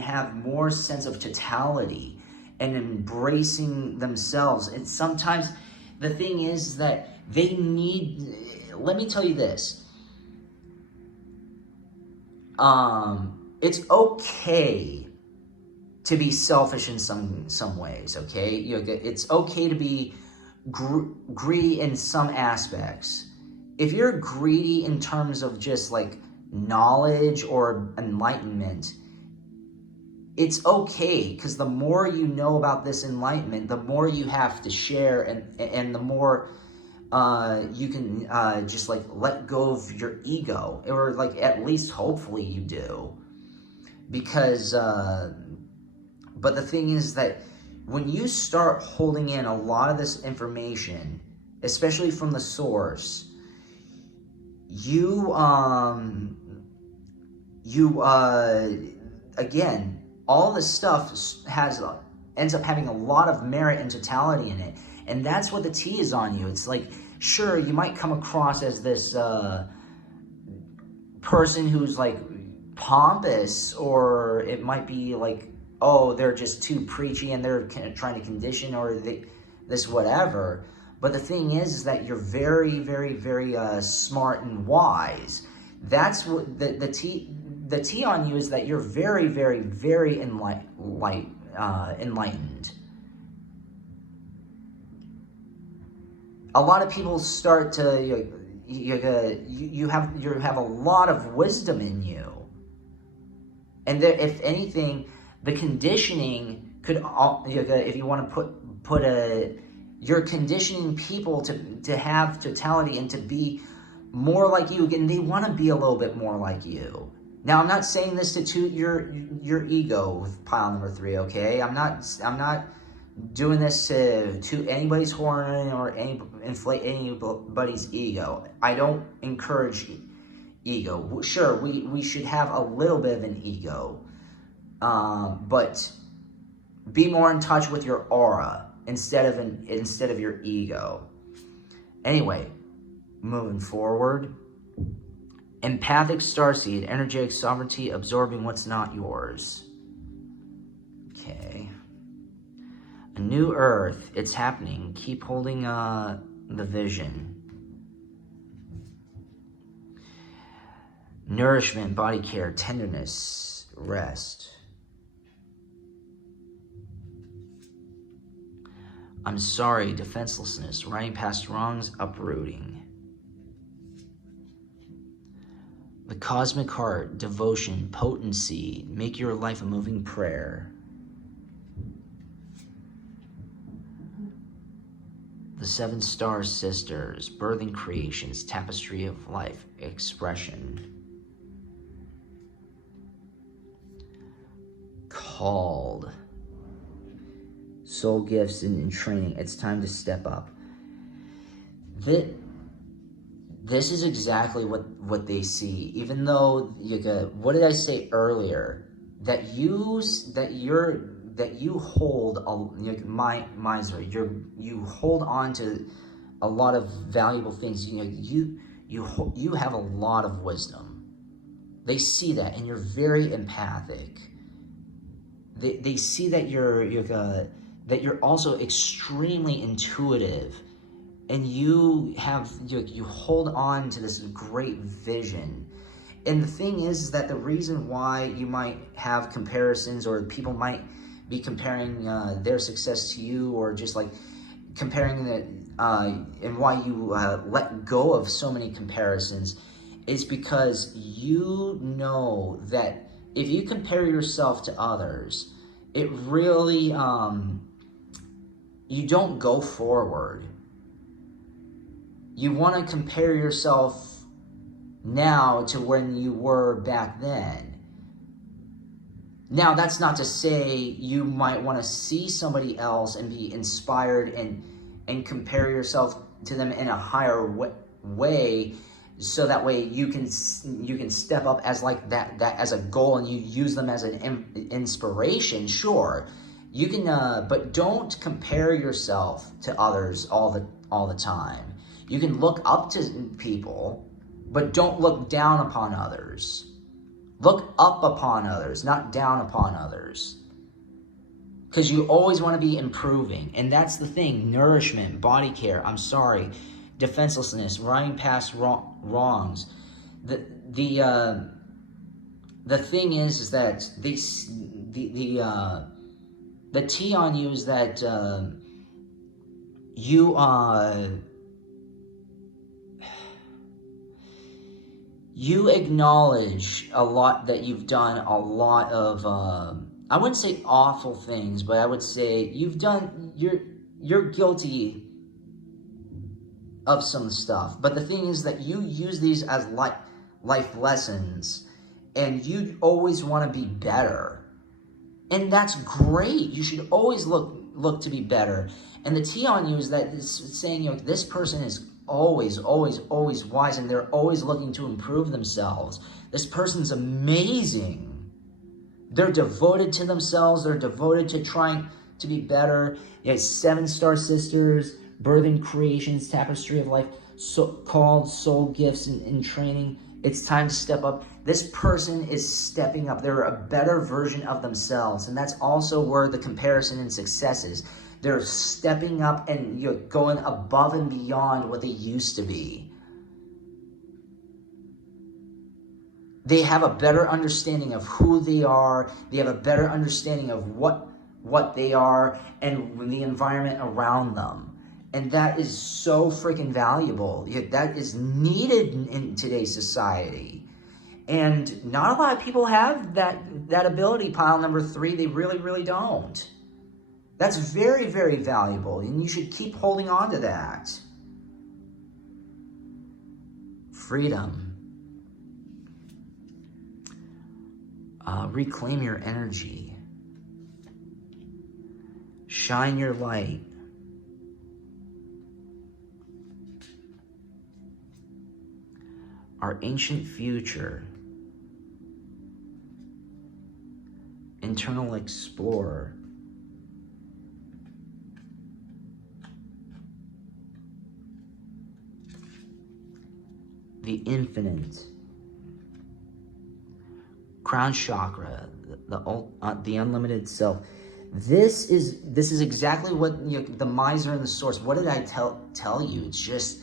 have more sense of totality and embracing themselves. And sometimes the thing is that they need, let me tell you this. It's okay to be selfish in some ways, okay? It's okay to be greedy in some aspects. If you're greedy in terms of just like knowledge or enlightenment, it's okay, because the more you know about this enlightenment, the more you have to share, and the more you can just like let go of your ego, or like at least hopefully you do. Because but the thing is that when you start holding in a lot of this information, especially from the source, again, all this stuff ends up having a lot of merit and totality in it. And that's what the tea is on you. It's like, sure, you might come across as this person who's like pompous, or it might be like, oh, they're just too preachy and they're trying to condition, or this whatever. But the thing is that you're very, very, very smart and wise. That's what the tea on you is, that you're very, very, very enlightened. A lot of people start to you have a lot of wisdom in you, and if anything, the conditioning could, if you want to put you're conditioning people to have totality and to be more like you, and they want to be a little bit more like you. Now, I'm not saying this to toot your ego with pile number 3, okay? I'm not doing this to toot anybody's horn or inflate anybody's ego. I don't encourage ego. Sure, we should have a little bit of an ego, but be more in touch with your aura instead of your ego. Anyway, moving forward. Empathic starseed, energetic sovereignty, absorbing what's not yours. Okay. A new earth, it's happening. Keep holding the vision. Nourishment, body care, tenderness, rest. I'm sorry, defenselessness, running past wrongs, uprooting. The cosmic heart, devotion, potency, make your life a moving prayer. The 7 star sisters, birthing creations, tapestry of life, expression. Called. Soul gifts and training. It's time to step up. This is exactly what they see. Even though what did I say earlier? That you hold miser. You hold on to a lot of valuable things. You have a lot of wisdom. They see that, and you're very empathic. They see that you're also extremely intuitive. And you hold on to this great vision. And the thing is that the reason why you might have comparisons, or people might be comparing their success to you, or just like comparing that, and why you let go of so many comparisons, is because you know that if you compare yourself to others, it really, you don't go forward. You want to compare yourself now to when you were back then. Now, that's not to say you might want to see somebody else and be inspired and compare yourself to them in a higher way, so that way you can step up as like that as a goal, and you use them as an inspiration. Sure, you can, but don't compare yourself to others all the time. You can look up to people, but don't look down upon others. Look up upon others, not down upon others. Because you always want to be improving. And that's the thing. Nourishment, body care, defenselessness, riding past wrongs. The thing is that the T on you is that you acknowledge a lot, that you've done a lot of, I wouldn't say awful things, but I would say you're guilty of some stuff. But the thing is that you use these as life lessons, and you always want to be better. And that's great. You should always look to be better. And the T on you is that it's saying, this person is always wise, and they're always looking to improve themselves. This person's amazing. They're devoted to themselves. They're devoted to trying to be better. You have 7-star sisters, birthing creations, tapestry of life, called soul gifts and training. It's time to step up. This person is stepping up. They're a better version of themselves. And that's also where the comparison and success is. They're stepping up and you're going above and beyond what they used to be. They have a better understanding of who they are. They have a better understanding of what they are and the environment around them. And that is so freaking valuable. That is needed in today's society. And not a lot of people have that ability, pile number 3. They really, really don't. That's very, very valuable, and you should keep holding on to that. Freedom. Reclaim your energy. Shine your light. Our ancient future. Internal explorer. The infinite. Crown chakra, the unlimited self. This is exactly what the miser and the source. What did I tell you? It's just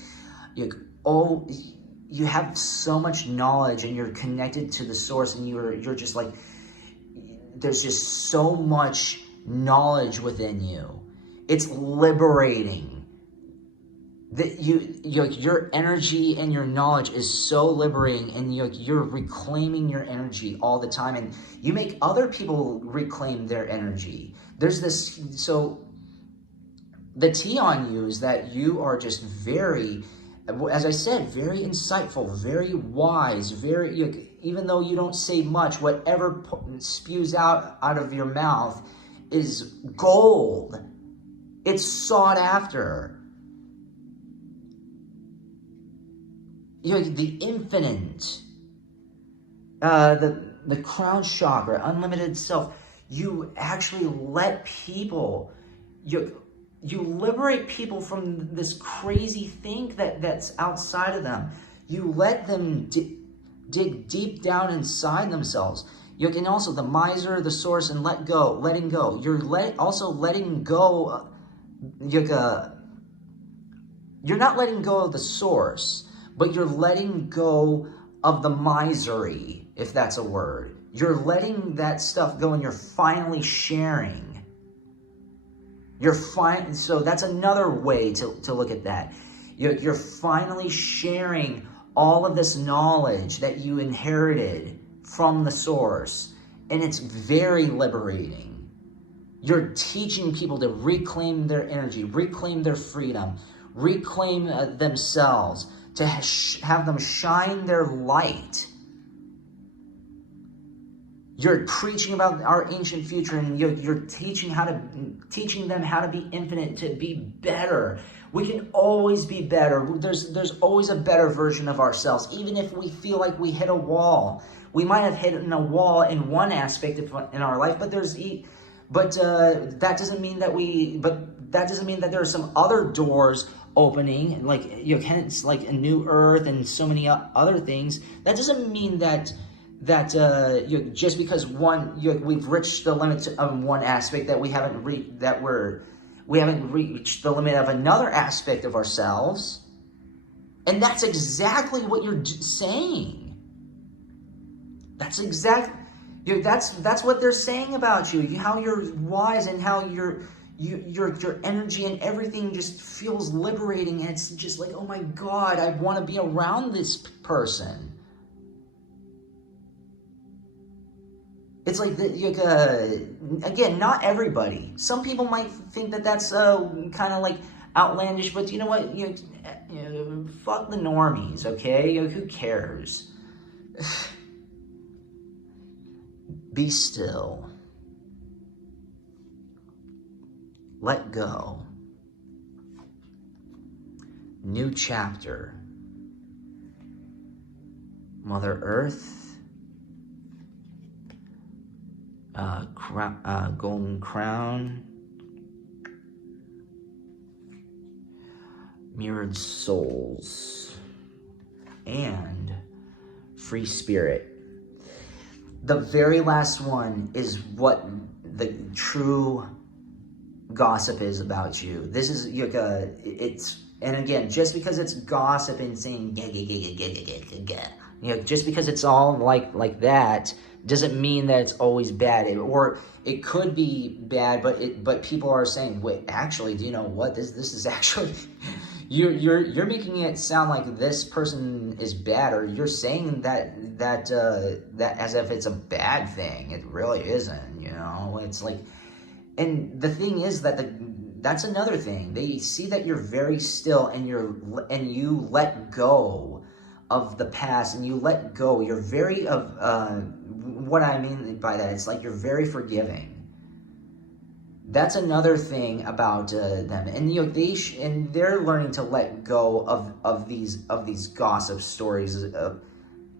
you have so much knowledge, and you're connected to the source, and you're just like, there's just so much knowledge within you. It's liberating. Your energy and your knowledge is so liberating, and you're reclaiming your energy all the time, and you make other people reclaim their energy. There's this, so the T on you is that you are just very, as I said, very insightful, very wise, even though you don't say much, whatever spews out of your mouth is gold. It's sought after. The infinite, the crown chakra, unlimited self. You actually let people, you liberate people from this crazy thing that's outside of them. You let them dig deep down inside themselves. You can also, the miser, the source, and letting go. You're also letting go. You're not letting go of the source, but you're letting go of the misery, if that's a word. You're letting that stuff go, and you're finally sharing. So that's another way to look at that. You're finally sharing all of this knowledge that you inherited from the source, and it's very liberating. You're teaching people to reclaim their energy, reclaim their freedom, reclaim themselves, to have them shine their light. You're preaching about our ancient future, and you're teaching them how to be infinite, to be better. We can always be better. There's always a better version of ourselves, even if we feel like we hit a wall. We might have hit a wall in one aspect in our life, but that doesn't mean that there are some other doors opening, like hence like a new earth and so many other things. That doesn't mean that just because we've reached the limit of one aspect, that we haven't reached the limit of another aspect of ourselves. And that's exactly what you're saying. That's what they're saying about you. How you're wise, and how your energy and everything just feels liberating, and it's just like, oh my God, I want to be around this person. It's like, again, not everybody. Some people might think that that's kind of like outlandish, but you know what? Fuck the normies, okay? Who cares? Be still. Let go. New chapter. Mother Earth. Golden crown, mirrored souls, and free spirit. The very last one is what the true gossip is about you. This is and again, just because it's gossip and saying just because it's all like that doesn't mean that it's always bad. Or it could be bad, but people are saying, wait, actually, do you know what? This is actually you're making it sound like this person is bad, or you're saying that as if it's a bad thing. It really isn't, It's like, and the thing is that's another thing. They see that you're very still, and you let go of the past, and you let go. You're very what I mean by that, it's like you're very forgiving. That's another thing about them, and they're learning to let go of these gossip stories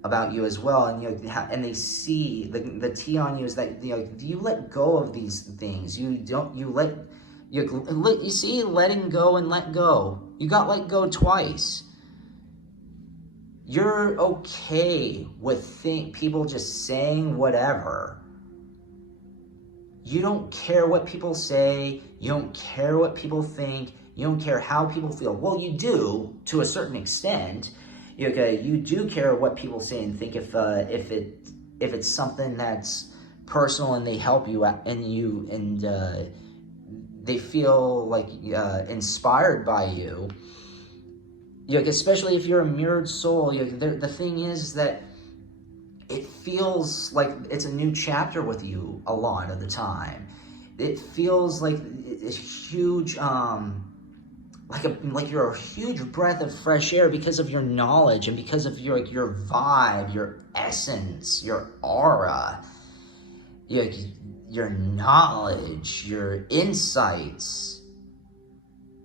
about you as well, and they see the tea on you is that you let go of these things. You see, letting go and let go. You got let go twice. You're okay with people just saying whatever. You don't care what people say. You don't care what people think. You don't care how people feel. Well, you do to a certain extent. You do care what people say and think if it's something that's personal and they help you and they feel like inspired by you. Especially if you're a mirrored soul, the thing is that it feels like it's a new chapter with you a lot of the time. It feels like a huge, like you're a huge breath of fresh air because of your knowledge and because of your vibe, your essence, your aura, your knowledge, your insights.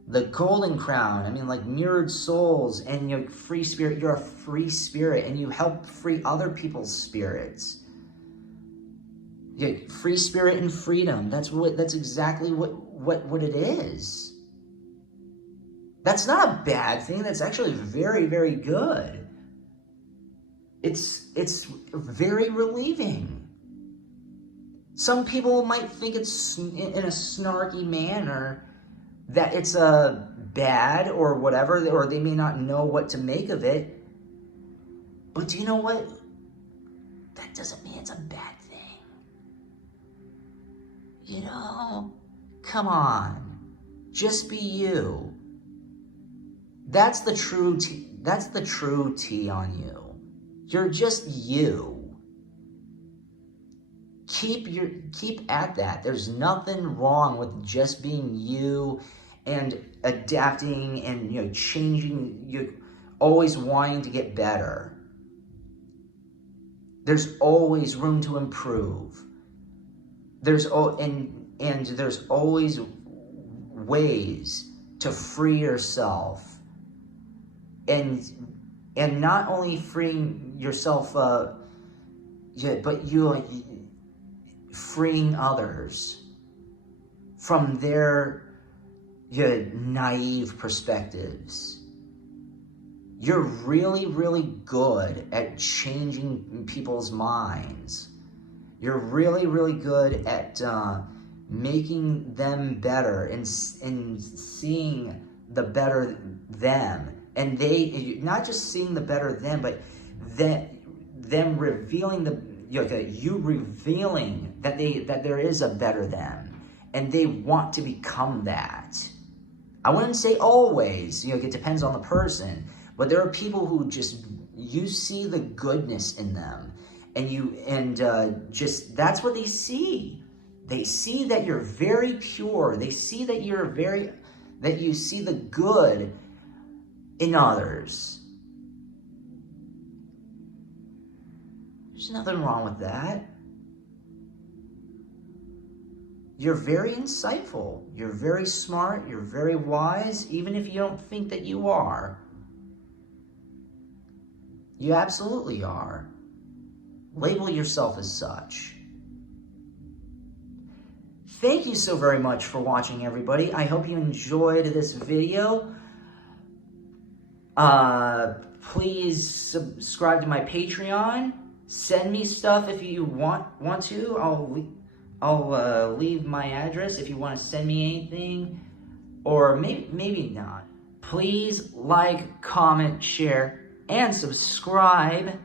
The golden crown, mirrored souls, and free spirit. You're a free spirit, and you help free other people's spirits. Free spirit and freedom. That's exactly what it is. That's not a bad thing. That's actually very, very good. It's very relieving. Some people might think it's in a snarky manner, that it's a bad or whatever, or they may not know what to make of it. But do you know what? That doesn't mean it's a bad thing. Come on. Just be you. That's the true T on you. You're just you. Keep at that. There's nothing wrong with just being you and adapting and changing. You're always wanting to get better. There's always room to improve. There's always ways to free yourself, and not only freeing yourself, but freeing others from their naive perspectives. You're really, really good at changing people's minds. You're really, really good at making them better and seeing the better them. And they, not just seeing the better them, but them revealing you revealing that there is a better them, and they want to become that. I wouldn't say always, it depends on the person, but there are people who you see the goodness in them, and that's what they see. They see that you're very pure. They see that you see the good in others. There's nothing wrong with that. You're very insightful. You're very smart. You're very wise, even if you don't think that you are. You absolutely are. Label yourself as such. Thank you so very much for watching, everybody. I hope you enjoyed this video. Please subscribe to my Patreon. Send me stuff if you want to. I'll leave my address if you want to send me anything, or maybe not. Please like, comment, share, and subscribe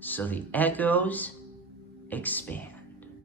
so the echoes expand.